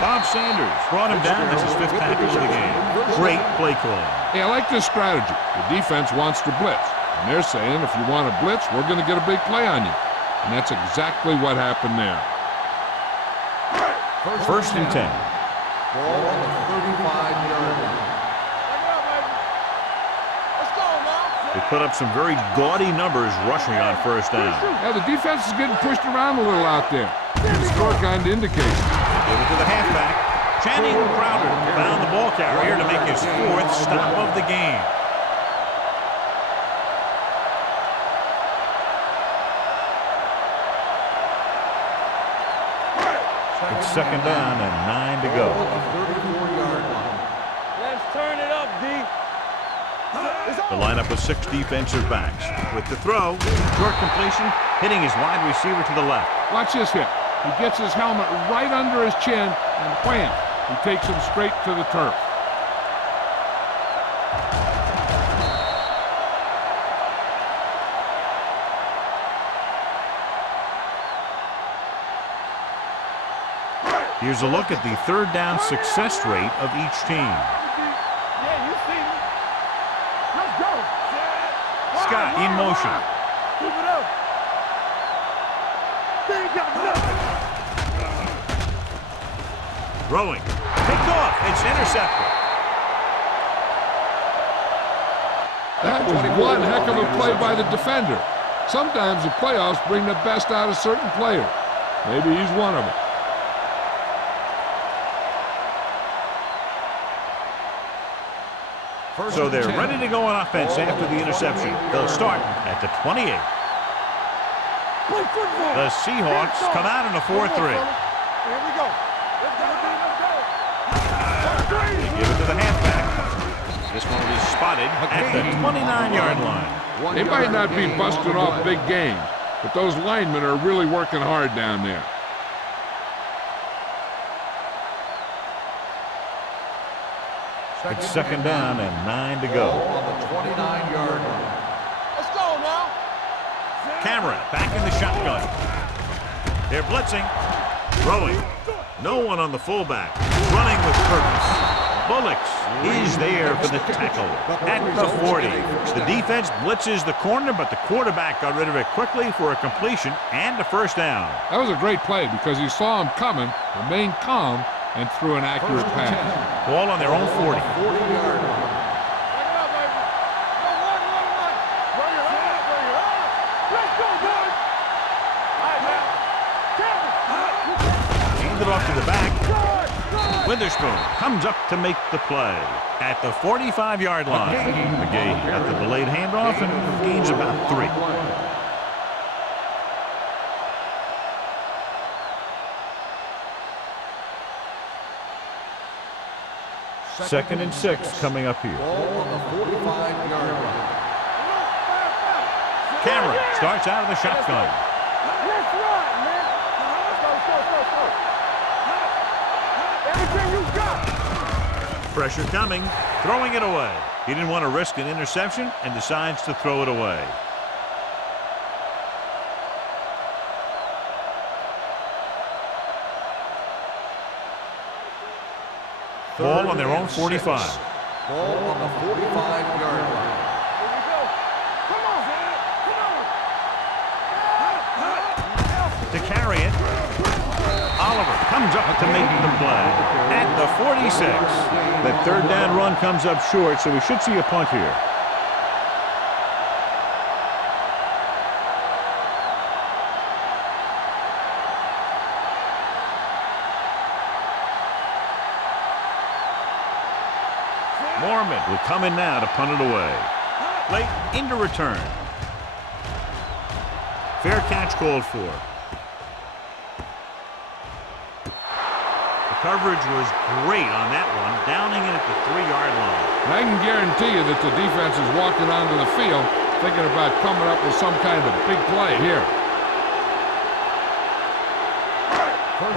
Bob Sanders brought him down. That's his 5th tackle of the game. Great play calling. Hey, I like this strategy. The defense wants to blitz. And they're saying, if you want to blitz, we're going to get a big play on you. And that's exactly what happened there. First and 10. Ball on the 35-yard line. They put up some very gaudy numbers rushing on first down. Yeah, the defense is getting pushed around a little out there. The score kind of indicates it. Give it to the halfback. Channing Crowder found the ball carrier to make his 4th stop of the game. It's second down and 9 to go. Let's turn it up, D. The lineup of 6 defensive backs. With the throw, short completion, hitting his wide receiver to the left. Watch this hit. He gets his helmet right under his chin, and wham, he takes him straight to the turf. Here's a look at the third down success rate of each team. Yeah, you see me. Let's go. Scott in motion. Keep it up. They ain't got nothing. Throwing. Picked off. It's intercepted. That was one heck of a play by the defender. Sometimes the playoffs bring the best out of certain players. Maybe he's one of them. So they're ready to go on offense after the interception. They'll start at the 28. The Seahawks come out in a 4-3. Here we go. They give it to the halfback. This one is spotted at the 29-yard line. They might not be busting off big games, but those linemen are really working hard down there. It's second down and 9 to go. On the 29-yard line. Let's go now. Cameron back in the shotgun. They're blitzing. Throwing. No one on the fullback. Running with purpose. Bullocks is there for the tackle at the 40. The defense blitzes the corner, but the quarterback got rid of it quickly for a completion and a first down. That was a great play because he saw him coming, remained calm, and threw an accurate pass. Ball on their own 40. 40-yard line. Hand it off to the back. Witherspoon comes up to make the play at the 45-yard line. McGahee got the delayed handoff and gains about 3. Second and 6 coming up here. Ball on the 45-yard line. Cameron starts out of the shotgun. Let's run, man. Let's go. Everything you got. Pressure coming, throwing it away. He didn't want to risk an interception and decides to throw it away. Ball on their own 45. Ball on the 45-yard line. Here we go. Come on, man. To carry it, Oliver comes up to make the play at the 46. That third down run comes up short, so we should see a punt here. Mormon will come in now to punt it away. Late into return. Fair catch called for. The coverage was great on that one, downing it at the 3-yard line. And I can guarantee you that the defense is walking onto the field thinking about coming up with some kind of big play here.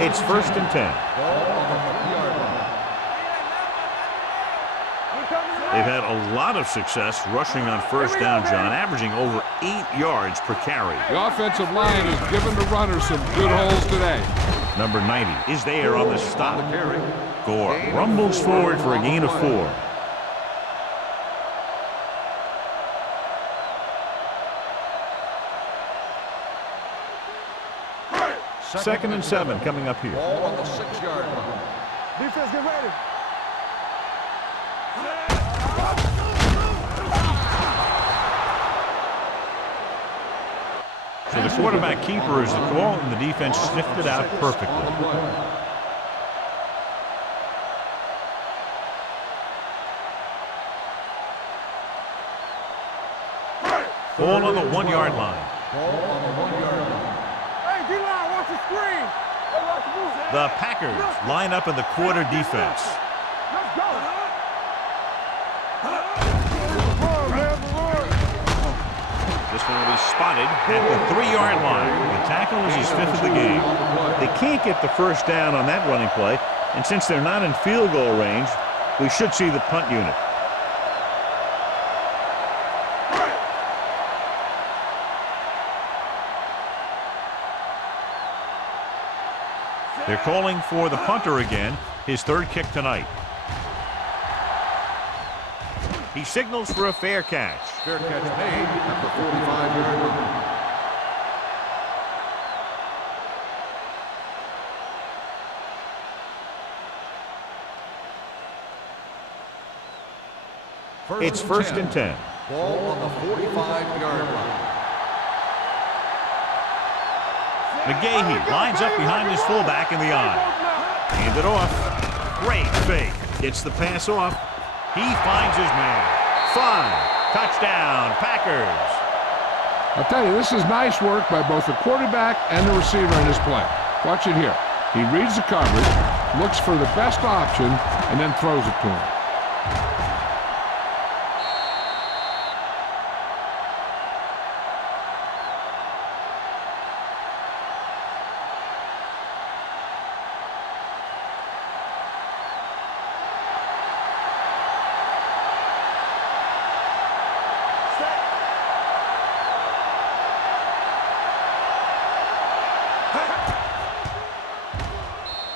It's first and 10. Ball on the 3-yard line. They've had a lot of success rushing on first down, John, averaging over 8 yards per carry. The offensive line has given the runners some good holes today. Number 90 is there on the stop. Gore rumbles forward for a gain of 4. Second and 7 coming up here. Ball on the 6-yard line. Defense, get ready. So the quarterback keeper is the call, and the defense sniffed it out perfectly. Ball on the 1-yard line. Ball on the 1-yard line. Hey, D-line, watch the screen. Hey, watch the move. The Packers line up in the quarter defense. Let's go. Run, man, run. This one will be spotted at the 3-yard line. The tackle is his 5th of the game. They can't get the first down on that running play, and since they're not in field goal range, we should see the punt unit. They're calling for the punter again, his 3rd kick tonight. He signals for a fair catch. Fair catch made at the 45-yard line. It's first and 10. Ball on the 45-yard line. McGahee lines up behind his fullback in the eye. Hand it off. Great fake. Gets the pass off. He finds his man. 5. Touchdown, Packers. I'll tell you, this is nice work by both the quarterback and the receiver in this play. Watch it here. He reads the coverage, looks for the best option, and then throws it to him.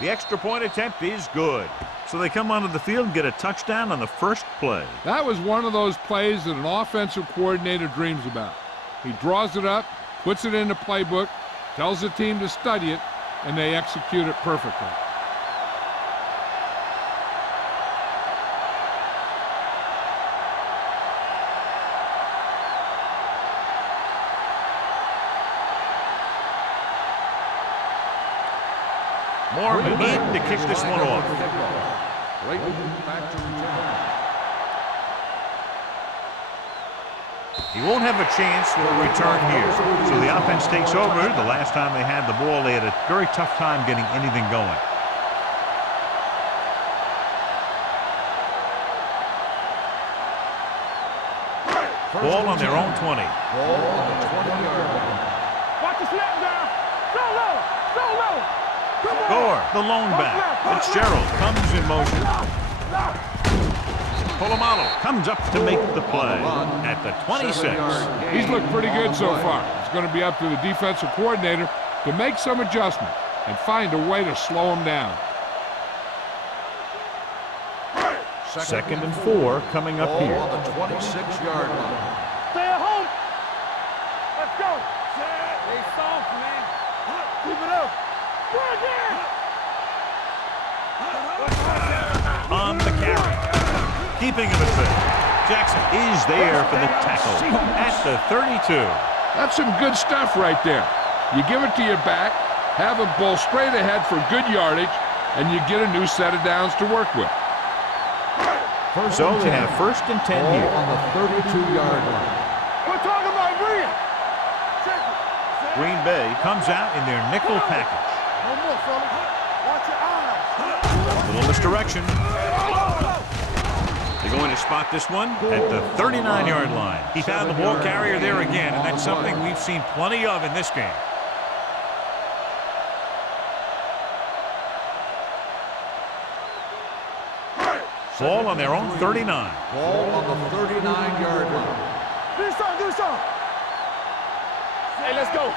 The extra point attempt is good. So they come onto the field and get a touchdown on the first play. That was one of those plays that an offensive coordinator dreams about. He draws it up, puts it in the playbook, tells the team to study it, and they execute it perfectly. Mormon in to kick this one off. He won't have a chance for a return here. So the offense takes over. The last time they had the ball, they had a very tough time getting anything going. Ball on their own 20. Ball on the 20-yard line. Watch the snap down. So low. So low. Come on. Gore, the lone back. Fitzgerald comes in motion. Polamalu comes up to make the play at the 26. He's looked pretty good so far. It's going to be up to the defensive coordinator to make some adjustment and find a way to slow him down. 2nd and 4 coming up here. On the 26-yard line. Stay at home. Let's go. Stay soft, man. Keep it up. Go again. On the carry. Keeping him at bay. Jackson is there for the tackle at the 32. That's some good stuff right there. You give it to your back, have a ball straight ahead for good yardage, and you get a new set of downs to work with. So they have 1st and 10 here. On the 32-yard line. We're talking about Green. Green Bay comes out in their nickel package. No more, fella. Watch your eyes. Little misdirection. They're going to spot this one at the 39-yard line. He found the ball carrier there again, and that's something we've seen plenty of in this game. Ball on their own 39. Ball on the 39-yard line. Do something, do something. Hey, let's go.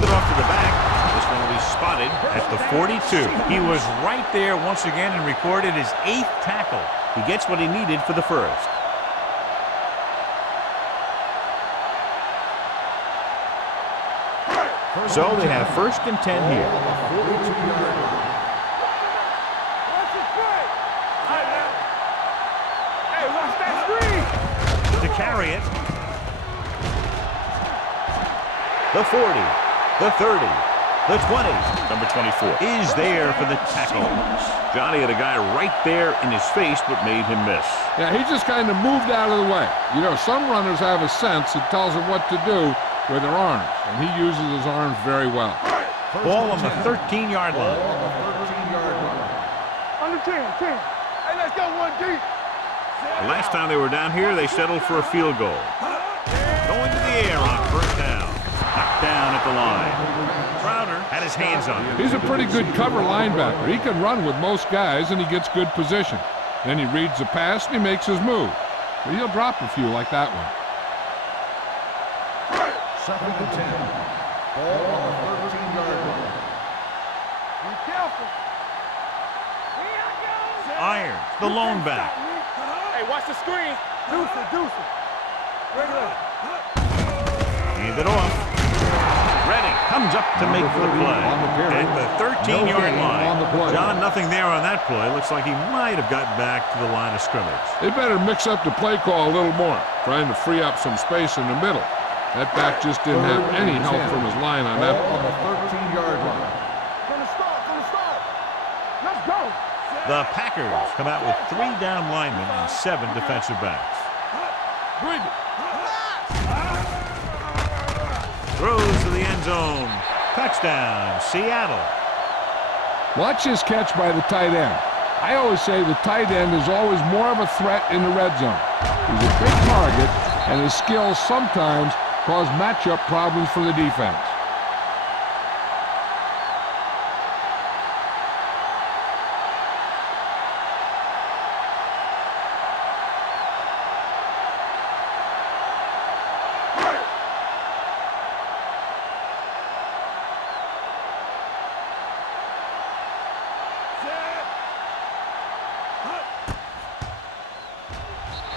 It off to the back. This one will be spotted at the 42. He was right there once again and recorded his 8th tackle. He gets what he needed for the first. So they have 1st and 10 here. On the 42-yard line. Hey, watch that screen. To carry it. The 40, the 30, the 20. Number 24 is there for the tackle. Johnny had a guy right there in his face but made him miss. Yeah, he just kind of moved out of the way. You know, some runners have a sense that tells them what to do with their arms, and he uses his arms very well. Ball on the 13-yard line. On the 13-yard line. Under 10, 10. Hey, let's go one deep. The last time they were down here, they settled for a field goal. Going to the air on 1st down. Knocked down at the line. Crowder had his hands on him. He's a pretty good cover linebacker. He can run with most guys, and he gets good position. Then he reads the pass, and he makes his move. But he'll drop a few like that one. 2nd and 10. Ball on the 13-yard line. Be careful. Irons, the lone back. Hey, watch the screen. Deuce it, deuce it. Hand it off. Redding comes up to make the play at the 13-yard line. John, nothing there on that play. Looks like he might have gotten back to the line of scrimmage. They better mix up the play call a little more, trying to free up some space in the middle. That back just didn't have any help from his line on that Ball on play. the 13-yard line. From the start, from the start. Let's go. The Packers come out with 3 down linemen and 7 defensive backs. Bring it. Throws to the end zone. Touchdown, Seattle. Watch this catch by the tight end. I always say the tight end is always more of a threat in the red zone. He's a big target, and his skills sometimes cause matchup problems for the defense.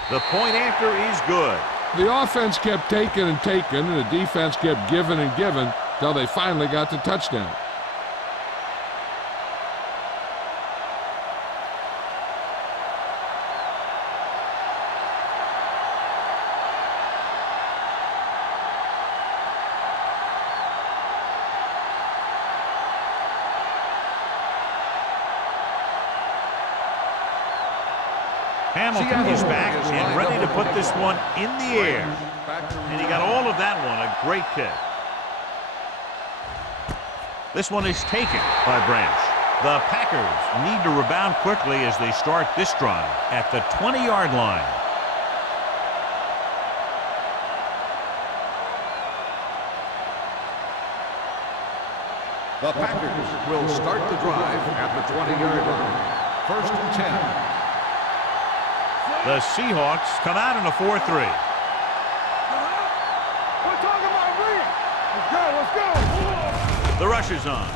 The point after is good. The offense kept taking and taking, and the defense kept giving and giving till they finally got the touchdown. Hamilton is back and ready to put this one in the air. And he got all of that one, a great kick. This one is taken by Branch. The Packers need to rebound quickly as they start this drive at the 20-yard line. The Packers will start the drive at the 20-yard line. First and 10. The Seahawks come out in a 4-3. We're talking about Reed. Let's go. The rush is on.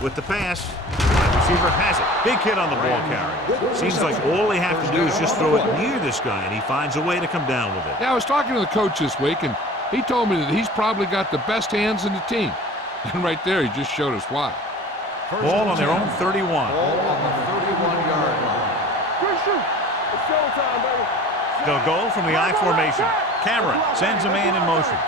With the pass, wide receiver has it. Big hit on the ball carrier. Seems like all they have to do is just throw it near this guy, and he finds a way to come down with it. Yeah, I was talking to the coach this week, and he told me that he's probably got the best hands in the team. And right there, he just showed us why. Ball on their own 31. Ball on the 31-yard line. Good shoot. It's showtime, baby. They'll go from the I formation. Cameron sends a man in motion.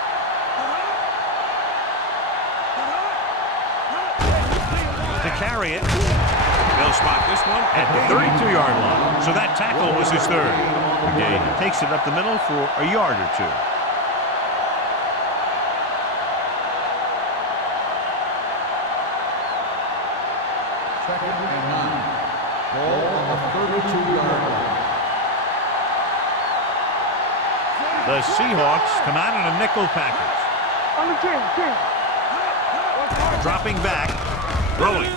To carry it. They'll spot this one at the 32-yard line. So that tackle was his third. McGay takes it up the middle for a yard or two. Second and 9. Ball on the 32-yard line. The Seahawks come out in a nickel package. On the 10. Dropping back. Rolling.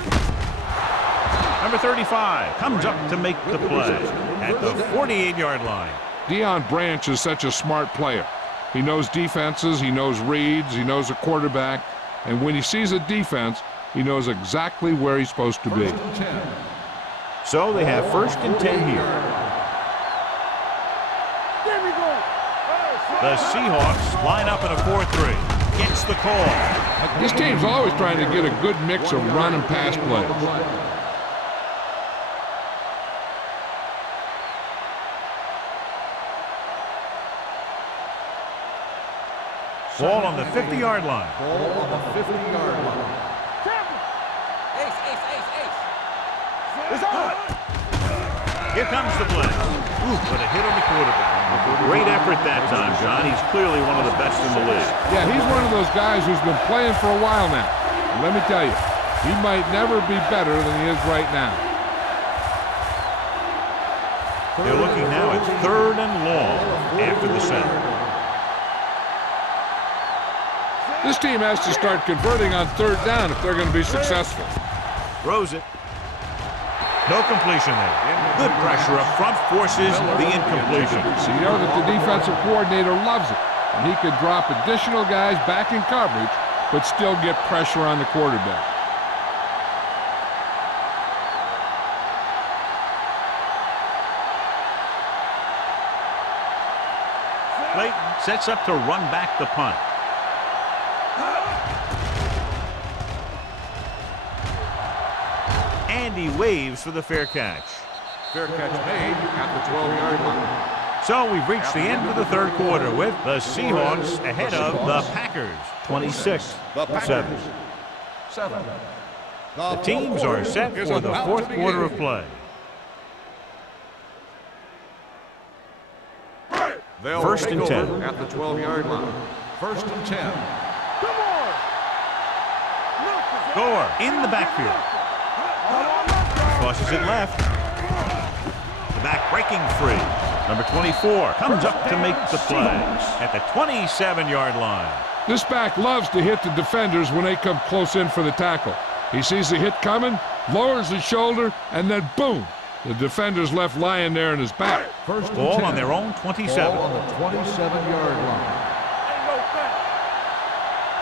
Number 35 comes up to make the play at the 48-yard line. Deion Branch is such a smart player. He knows defenses, he knows reads, he knows a quarterback, and when he sees a defense, he knows exactly where he's supposed to be. First and 10. So they have first and 10 here. There we go. The Seahawks line up in a 4-3. Gets the call. This team's always trying to get a good mix of run and pass plays. Ball on the 50-yard line. Ball on the 50-yard line. It's on. Here comes the blitz. Ooh, but a hit on the quarterback. Great effort that time, John. He's clearly one of the best in the league. Yeah, he's one of those guys who's been playing for a while now. And let me tell you, he might never be better than he is right now. They're looking now at 3rd and long after the set. This team has to start converting on 3rd down if they're going to be successful. Throws it. No completion there. Good pressure up front forces the incompletion. So you know that the defensive coordinator loves it. And he could drop additional guys back in coverage, but still get pressure on the quarterback. Clayton sets up to run back the punt. And he waves for the fair catch. Fair catch made at the 12-yard line. So we've reached the end of the 3rd quarter with the Seahawks ahead of the Packers, 26-7. The teams are set for the 4th quarter of play. They'll First take and over 10. at the 12-yard line. First and 10. Come on. Gore in the backfield. Tosses it left. The back breaking free. Number 24 comes up to make the play at the 27-yard line. This back loves to hit the defenders when they come close in for the tackle. He sees the hit coming, lowers his shoulder, and then boom, the defender's left lying there in his back. First and Ball 10. on their own 27. Ball on the 27-yard line.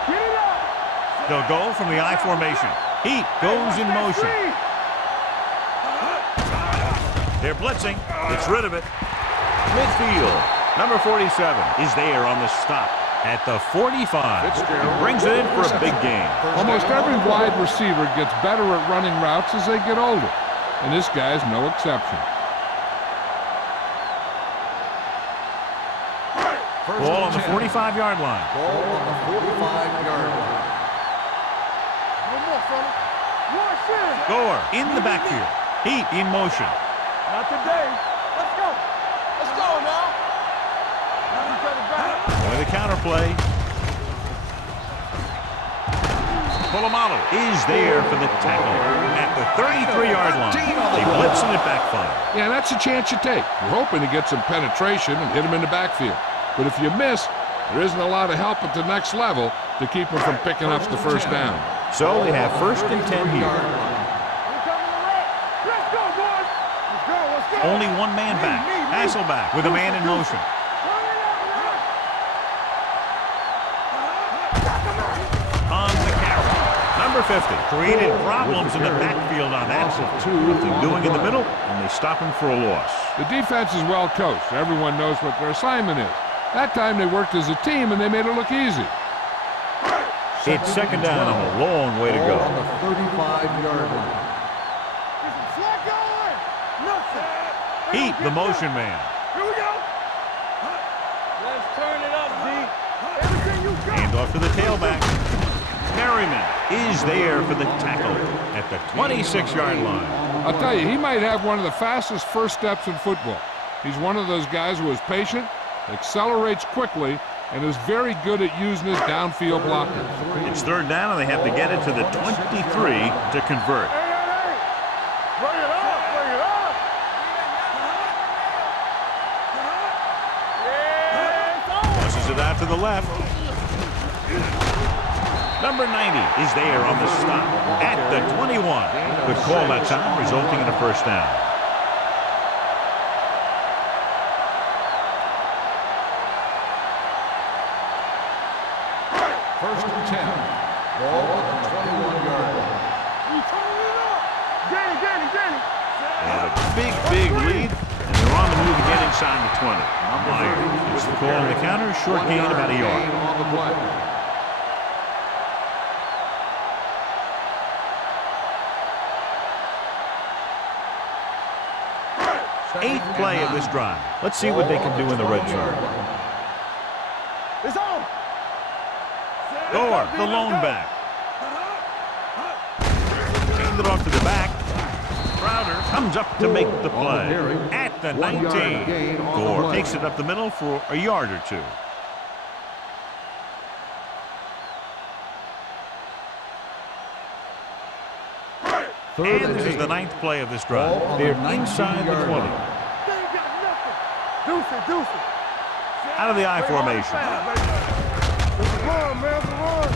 Get it up. They'll go from the I formation. Heat goes in motion. They're blitzing. Gets rid of it. Midfield. Number 47 is there on the stop at the 45. He brings it in for a big game. Almost every wide receiver gets better at running routes as they get older, and this guy's no exception. Ball on the 45-yard line. Ball on the 45-yard line. No more, fella. Wash in. Gore in the backfield. Heat in motion. Not today. Let's go. Let's go now. Now we got it back. With a counter play. Polamalu is there for the tackle at the 33-yard line. They blitz and it backfire. Yeah, that's a chance you take. You're hoping to get some penetration and hit him in the backfield. But if you miss, there isn't a lot of help at the next level to keep them from picking up the first down. So they have 1st and 10 here. Let's go, boys. Let's go. Let's go. Only one man back. Hasselback with a man in motion. On the carry. Number 50 created problems in the backfield on that. They're doing in the middle, and they stop him for a loss. The defense is well coached. Everyone knows what their assignment is. That time they worked as a team and they made it look easy. It's 2nd down and a long way to go. On the 35-yard line. Flat going. Nothing. Heat, the motion man. Here we go. Let's turn it up, D. Everything you got. Hand off to the tailback. Merriman is there for the tackle at the 26-yard line. I'll tell you, he might have one of the fastest first steps in football. He's one of those guys who is patient, accelerates quickly, and is very good at using his downfield blockers. It's 3rd down, and they have to get it to the 23 to convert. Hey. Bring it up. Bring it up. Tosses it out to the left. Number 90 is there on the stop at the 21. Good call that time, resulting in a 1st down. First and 10. Ball on the 21-yard line. You turn it up. Danny. They have a big lead, and they're on the move again inside the 20. Meyer gets the call on the counter, short gain about a yard. Gain on the play. Eighth play of this drive. Let's see what they can do in the red zone. It's on. Gore, the lone back. Hand it off to the back. Crowder comes up to make the play at the 19. Gore takes it up the middle for a yard or two. And this is the 9th play of this drive. They're inside the 20. They ain't got nothing. Deuce it. Out of the I formation. It's a run, man. It's a run.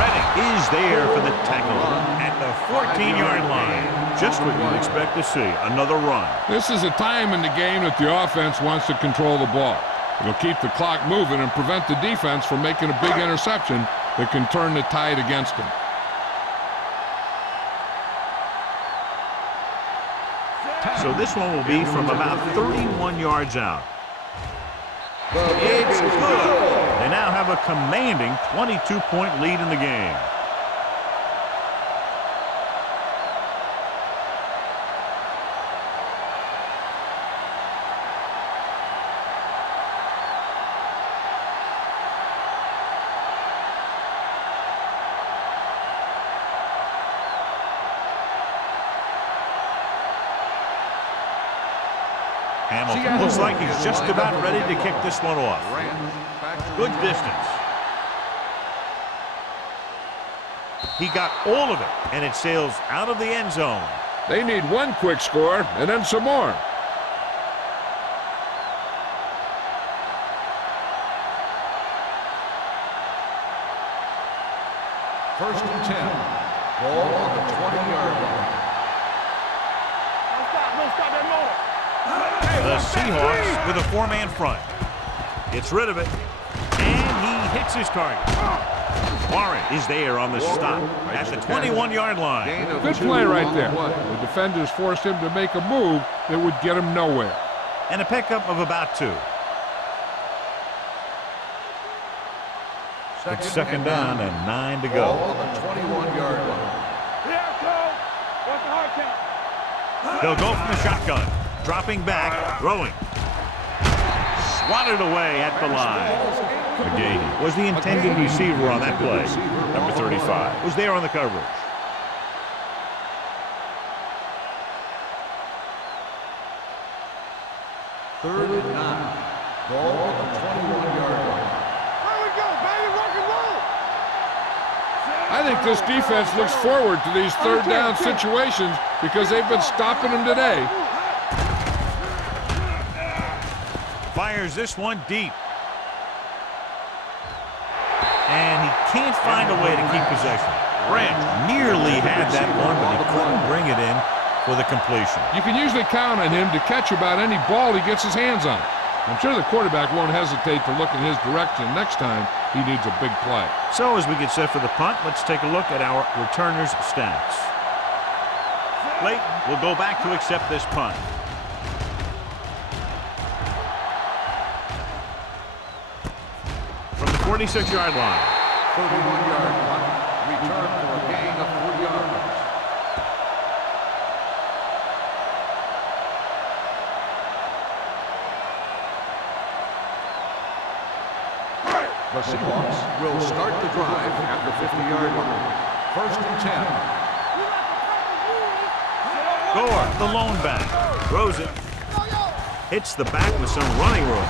Redding is there for the tackle at the 14-yard line. Just what you'd expect to see. Another run. This is a time in the game that the offense wants to control the ball. It'll keep the clock moving and prevent the defense from making a big interception that can turn the tide against them. So this one will be from about 31 yards out. It's good. They now have a commanding 22-point lead in the game. Hamilton looks like he's just about ready to kick this one off. Good distance. He got all of it, and it sails out of the end zone. They need one quick score and then some more. First and 10. Ball on the 20-yard line. Don't stop that motor. The Seahawks with a 4-man front. Gets rid of it, and he hits his target. Warren is there on the stop at the 21-yard line. Good play right there. The defenders forced him to make a move that would get him nowhere. And a pickup of about 2. It's second down and 9 to go. Ball on the 21-yard line. Here, coach. What's the hard count? They'll go from the shotgun. Dropping back, throwing. Swatted away at the line. McGahee was the intended receiver on that play. Number 35 was there on the coverage. Third and 9. Ball on the 21-yard line. There we go, baby. Rock and roll. I think this defense looks forward to these third down situations because they've been stopping them today. Fires this one deep. And he can't find a way to keep possession. Branch nearly had that one, but he couldn't bring it in for the completion. You can usually count on him to catch about any ball he gets his hands on. I'm sure the quarterback won't hesitate to look in his direction next time he needs a big play. So as we get set for the punt, let's take a look at our returners' stats. Clayton will go back to accept this punt. From the 46-yard line. 31-yard punt. Return for a gain of 4 yards. The Seahawks will start the drive at the 50-yard line. First and 10. Gore, the lone back, throws it. Hits the back with some running room.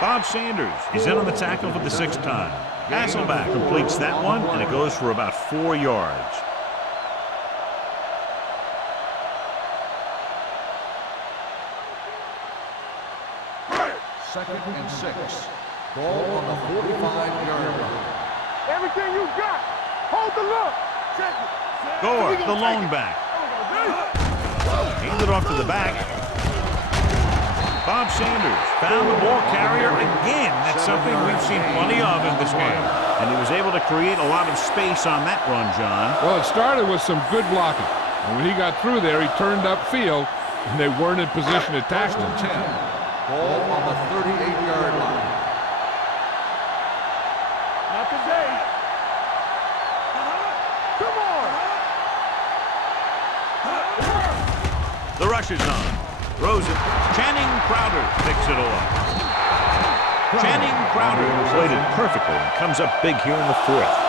Bob Sanders is in on the tackle for the 6th time. Hasselback completes that one, and it goes for about 4 yards. Second and 6. Ball on the 45-yard line. Everything you got. Hold the look. Check it. Gore, the lone back. Handed off to the back. Bob Sanders found the ball carrier again. That's something we've seen plenty of in this game. And he was able to create a lot of space on that run, John. Well, it started with some good blocking. And when he got through there, he turned upfield, and they weren't in position to tackle him. 10. Ball on the 38-yard line. Not today. Come on. The rush is on. Throws it. Channing Crowder picks it off. Channing Crowder played it perfectly and comes up big here in the 4th.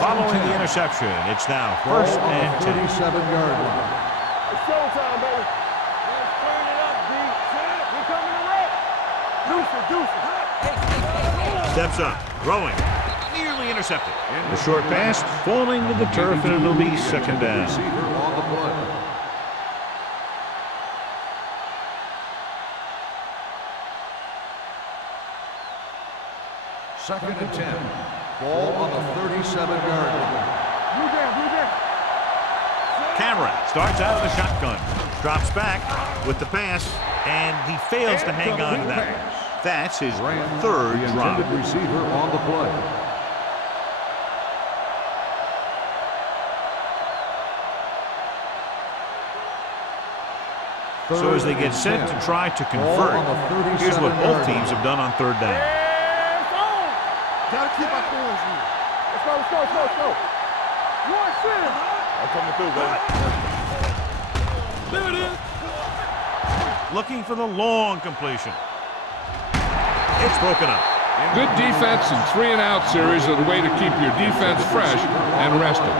Following the interception, it's now first and 10. 37-yard line. It's showtime, baby. Let's turn it up, D. We're coming to wreck. Deuce it. Steps up, throwing, nearly intercepted. The short pass falling to the turf, and it'll be second down. Receiver on the play. Second and 10. Ball on the 37-yard line. Blue down. Cameron starts out of the shotgun, drops back with the pass, and he fails to hang on to that. That's his third The drop. intended receiver on the play. So as they get set to try to convert, here's what both teams have done on third down. It's on. Gotta keep our coins here. Let's go. One center. I'm coming through, baby. There it is. Looking for the long completion. It's broken up. Good defense and 3-and-out series are the way to keep your defense fresh and rested.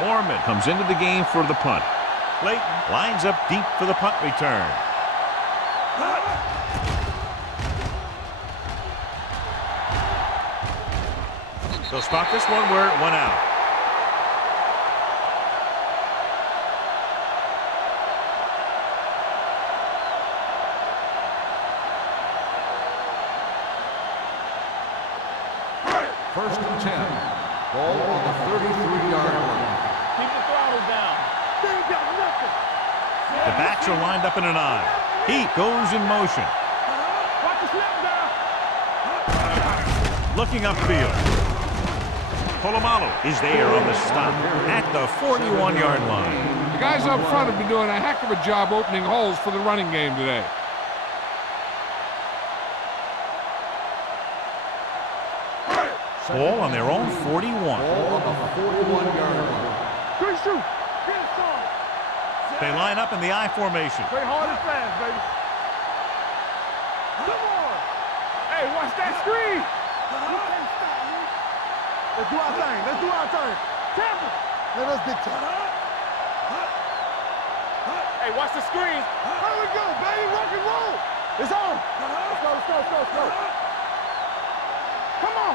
Mormon comes into the game for the punt. Clayton lines up deep for the punt return. They'll spot this one where it went out. First and 10. Ball on the 33-yard line. Keep the throttle down. They ain't got nothing. The backs are lined up in an I. Heat goes in motion. Watch the snap down. Looking upfield. Polamalu is there on the stop at the 41-yard line. The guys up front have been doing a heck of a job opening holes for the running game today. Ball on their own 41. Ball on the 41-yard line. Good shoot. Get it started. They line up in the I formation. Play hard and fast, baby. Come on. Hey, watch that screen. You can't stop me. Let's do our thing. Let's do our thing. Tampa. Let us dictate. Hey, watch the screen. Here we go, baby. Rock and roll. It's on. Let's go, let's go, let's go, let's go. Come on.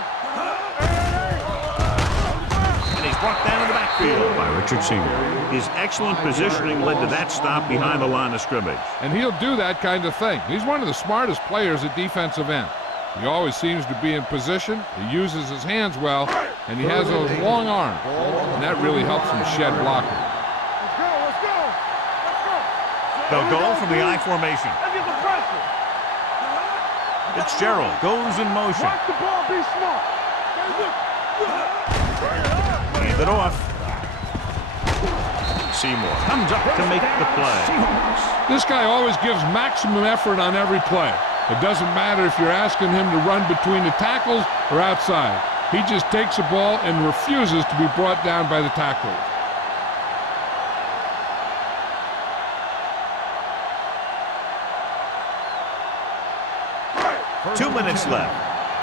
And he's brought down in the backfield by Richard Sr. His excellent positioning led to that stop behind the line of scrimmage. And he'll do that kind of thing. He's one of the smartest players at defensive end. He always seems to be in position, he uses his hands well, and he has those long arms, and that really helps him shed blocking. Let's go, let's go. Let's go. They'll go from the I formation. Let's get the pressure. Fitzgerald goes in motion. Watch the ball, be smart. Hand it off. Seymour comes up to make the play. This guy always gives maximum effort on every play. It doesn't matter if you're asking him to run between the tackles or outside. He just takes the ball and refuses to be brought down by the tacklers. Two minutes left.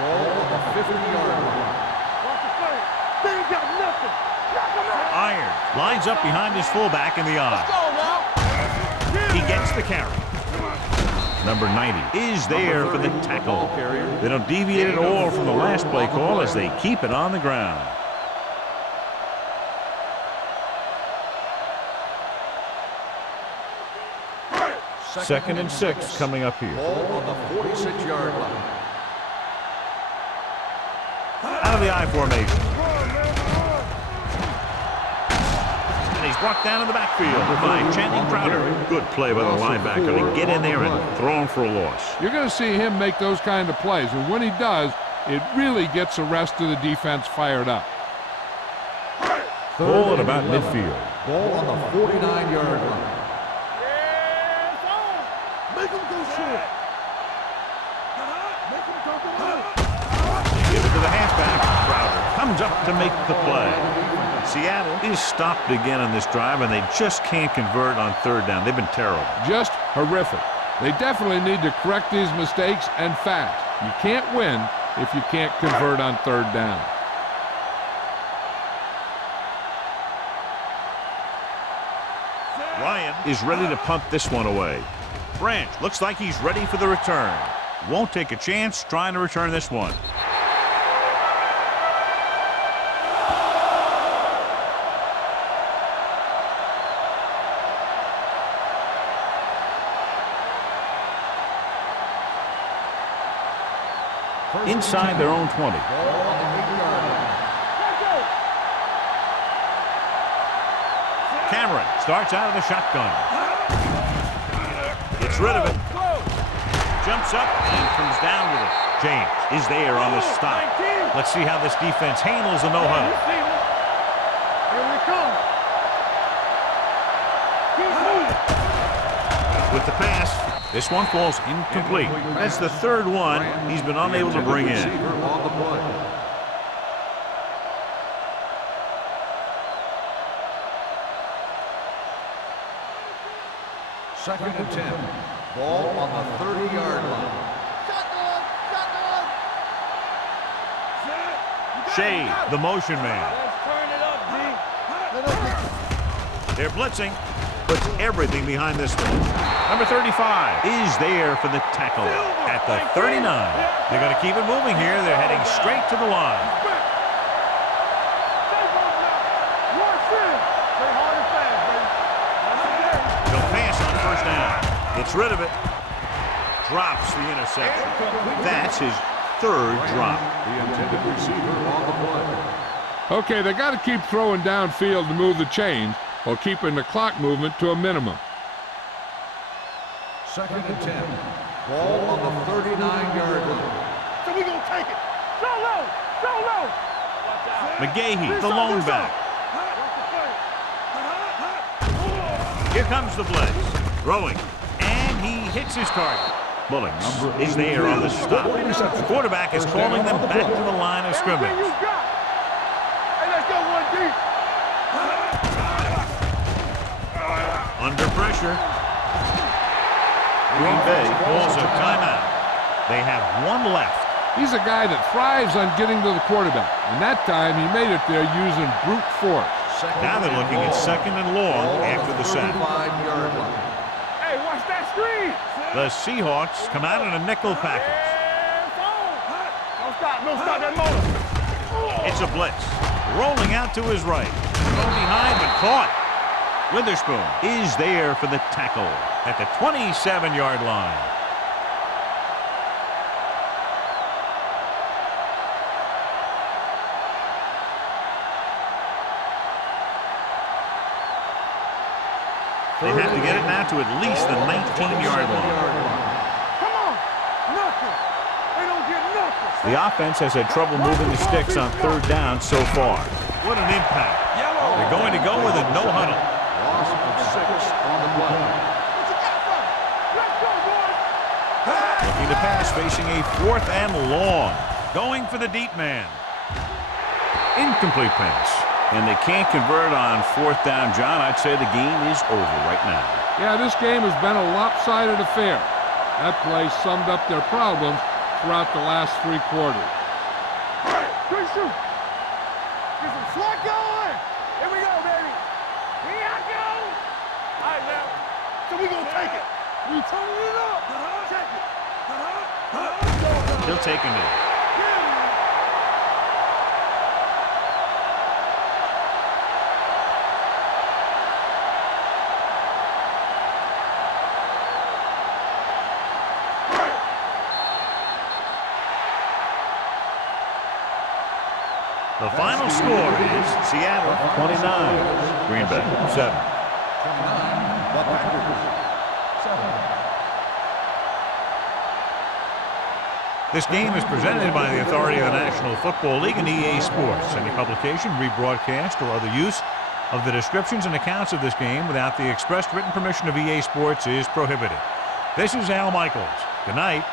Ball on the 50-yard line. Watch the play. They ain't got nothing. Knock 'em out. Iron lines up behind his fullback in the I. He gets the carry. Number 90 is there for the tackle. They don't deviate at all from the last play call as they keep it on the ground. Second and 6 coming up here. Ball on the 46-yard line. Out of the I formation. And he's brought down in the backfield by Channing Crowder. Good play by the linebacker to get in there and throw him for a loss. You're going to see him make those kind of plays, and when he does, it really gets the rest of the defense fired up. Ball at about midfield. Ball on the 49-yard line. Make them go short. Make them go below. Give it to the halfback. Crowder comes up to make the play. Seattle is stopped again on this drive, and they just can't convert on third down. They've been terrible. Just horrific. They definitely need to correct these mistakes and fast. You can't win if you can't convert on third down. Ryan is ready to punt this one away. Branch looks like he's ready for the return. Won't take a chance trying to return this one. Inside their own 20. Ball on the 8-yard line. Cameron starts out of the shotgun. Gets rid of it. Jumps up and comes down with it. James is there on the stop. Let's see how this defense handles the no-huddle. Here we come. Keep moving. With the pass, this one falls incomplete. That's the third one he's been unable to bring in. Receiver on the play. Second and 10. Ball on the 30-yard line. Shea, the motion man. Let's turn it up, D. They're blitzing. Puts everything behind this one. Number 35 is there for the tackle at the 39. They're going to keep it moving here. They're heading straight to the line. He'll pass on first down. Gets rid of it. Drops the interception. That's his third drop. The intended receiver on the play. Okay, they got to keep throwing downfield to move the chains while keeping the clock movement to a minimum. 2nd and 10. Ball on the 39-yard line. So we gonna take it. So low. McGahee, the lone back. Here comes the blitz. Throwing. And he hits his target. Bullocks is there on the stop. The quarterback is calling them back to the line of scrimmage. Everything you got. Hey, let's go one deep. Under pressure. Green Bay calls a timeout. They have one left. He's a guy that thrives on getting to the quarterback, and that time he made it there using brute force. Now they're looking at 2nd and long after the sack. 5-yard line. Hey, watch that screen. The Seahawks come out in a nickel package. Don't stop that motor. It's a blitz. Rolling out to his right. Thrown behind but caught. Witherspoon is there for the tackle at the 27-yard line. They have to get it now to at least the 19-yard line. Come on. Nothing. They don't get nothing. The offense has had trouble moving the sticks on 3rd down so far. What an impact. They're going to go with a no huddle. Loss of 6 on the play. What you got for me? Let's go, boys. Looking to pass, facing a 4th and long. Going for the deep man. Incomplete pass. And they can't convert on 4th down, John. I'd say the game is over right now. Yeah, this game has been a lopsided affair. That play summed up their problems throughout the last 3 quarters. Good shoot. Get some slack going. Here we go, baby. Here I go. All right, now. So we gonna take it. We turning it up. Take it. He'll take a knee. The final score is Seattle 29, Green Bay 7. The Packers 7. This game is presented by the authority of the National Football League and EA Sports. Any publication, rebroadcast, or other use of the descriptions and accounts of this game without the expressed written permission of EA Sports is prohibited. This is Al Michaels. Good night.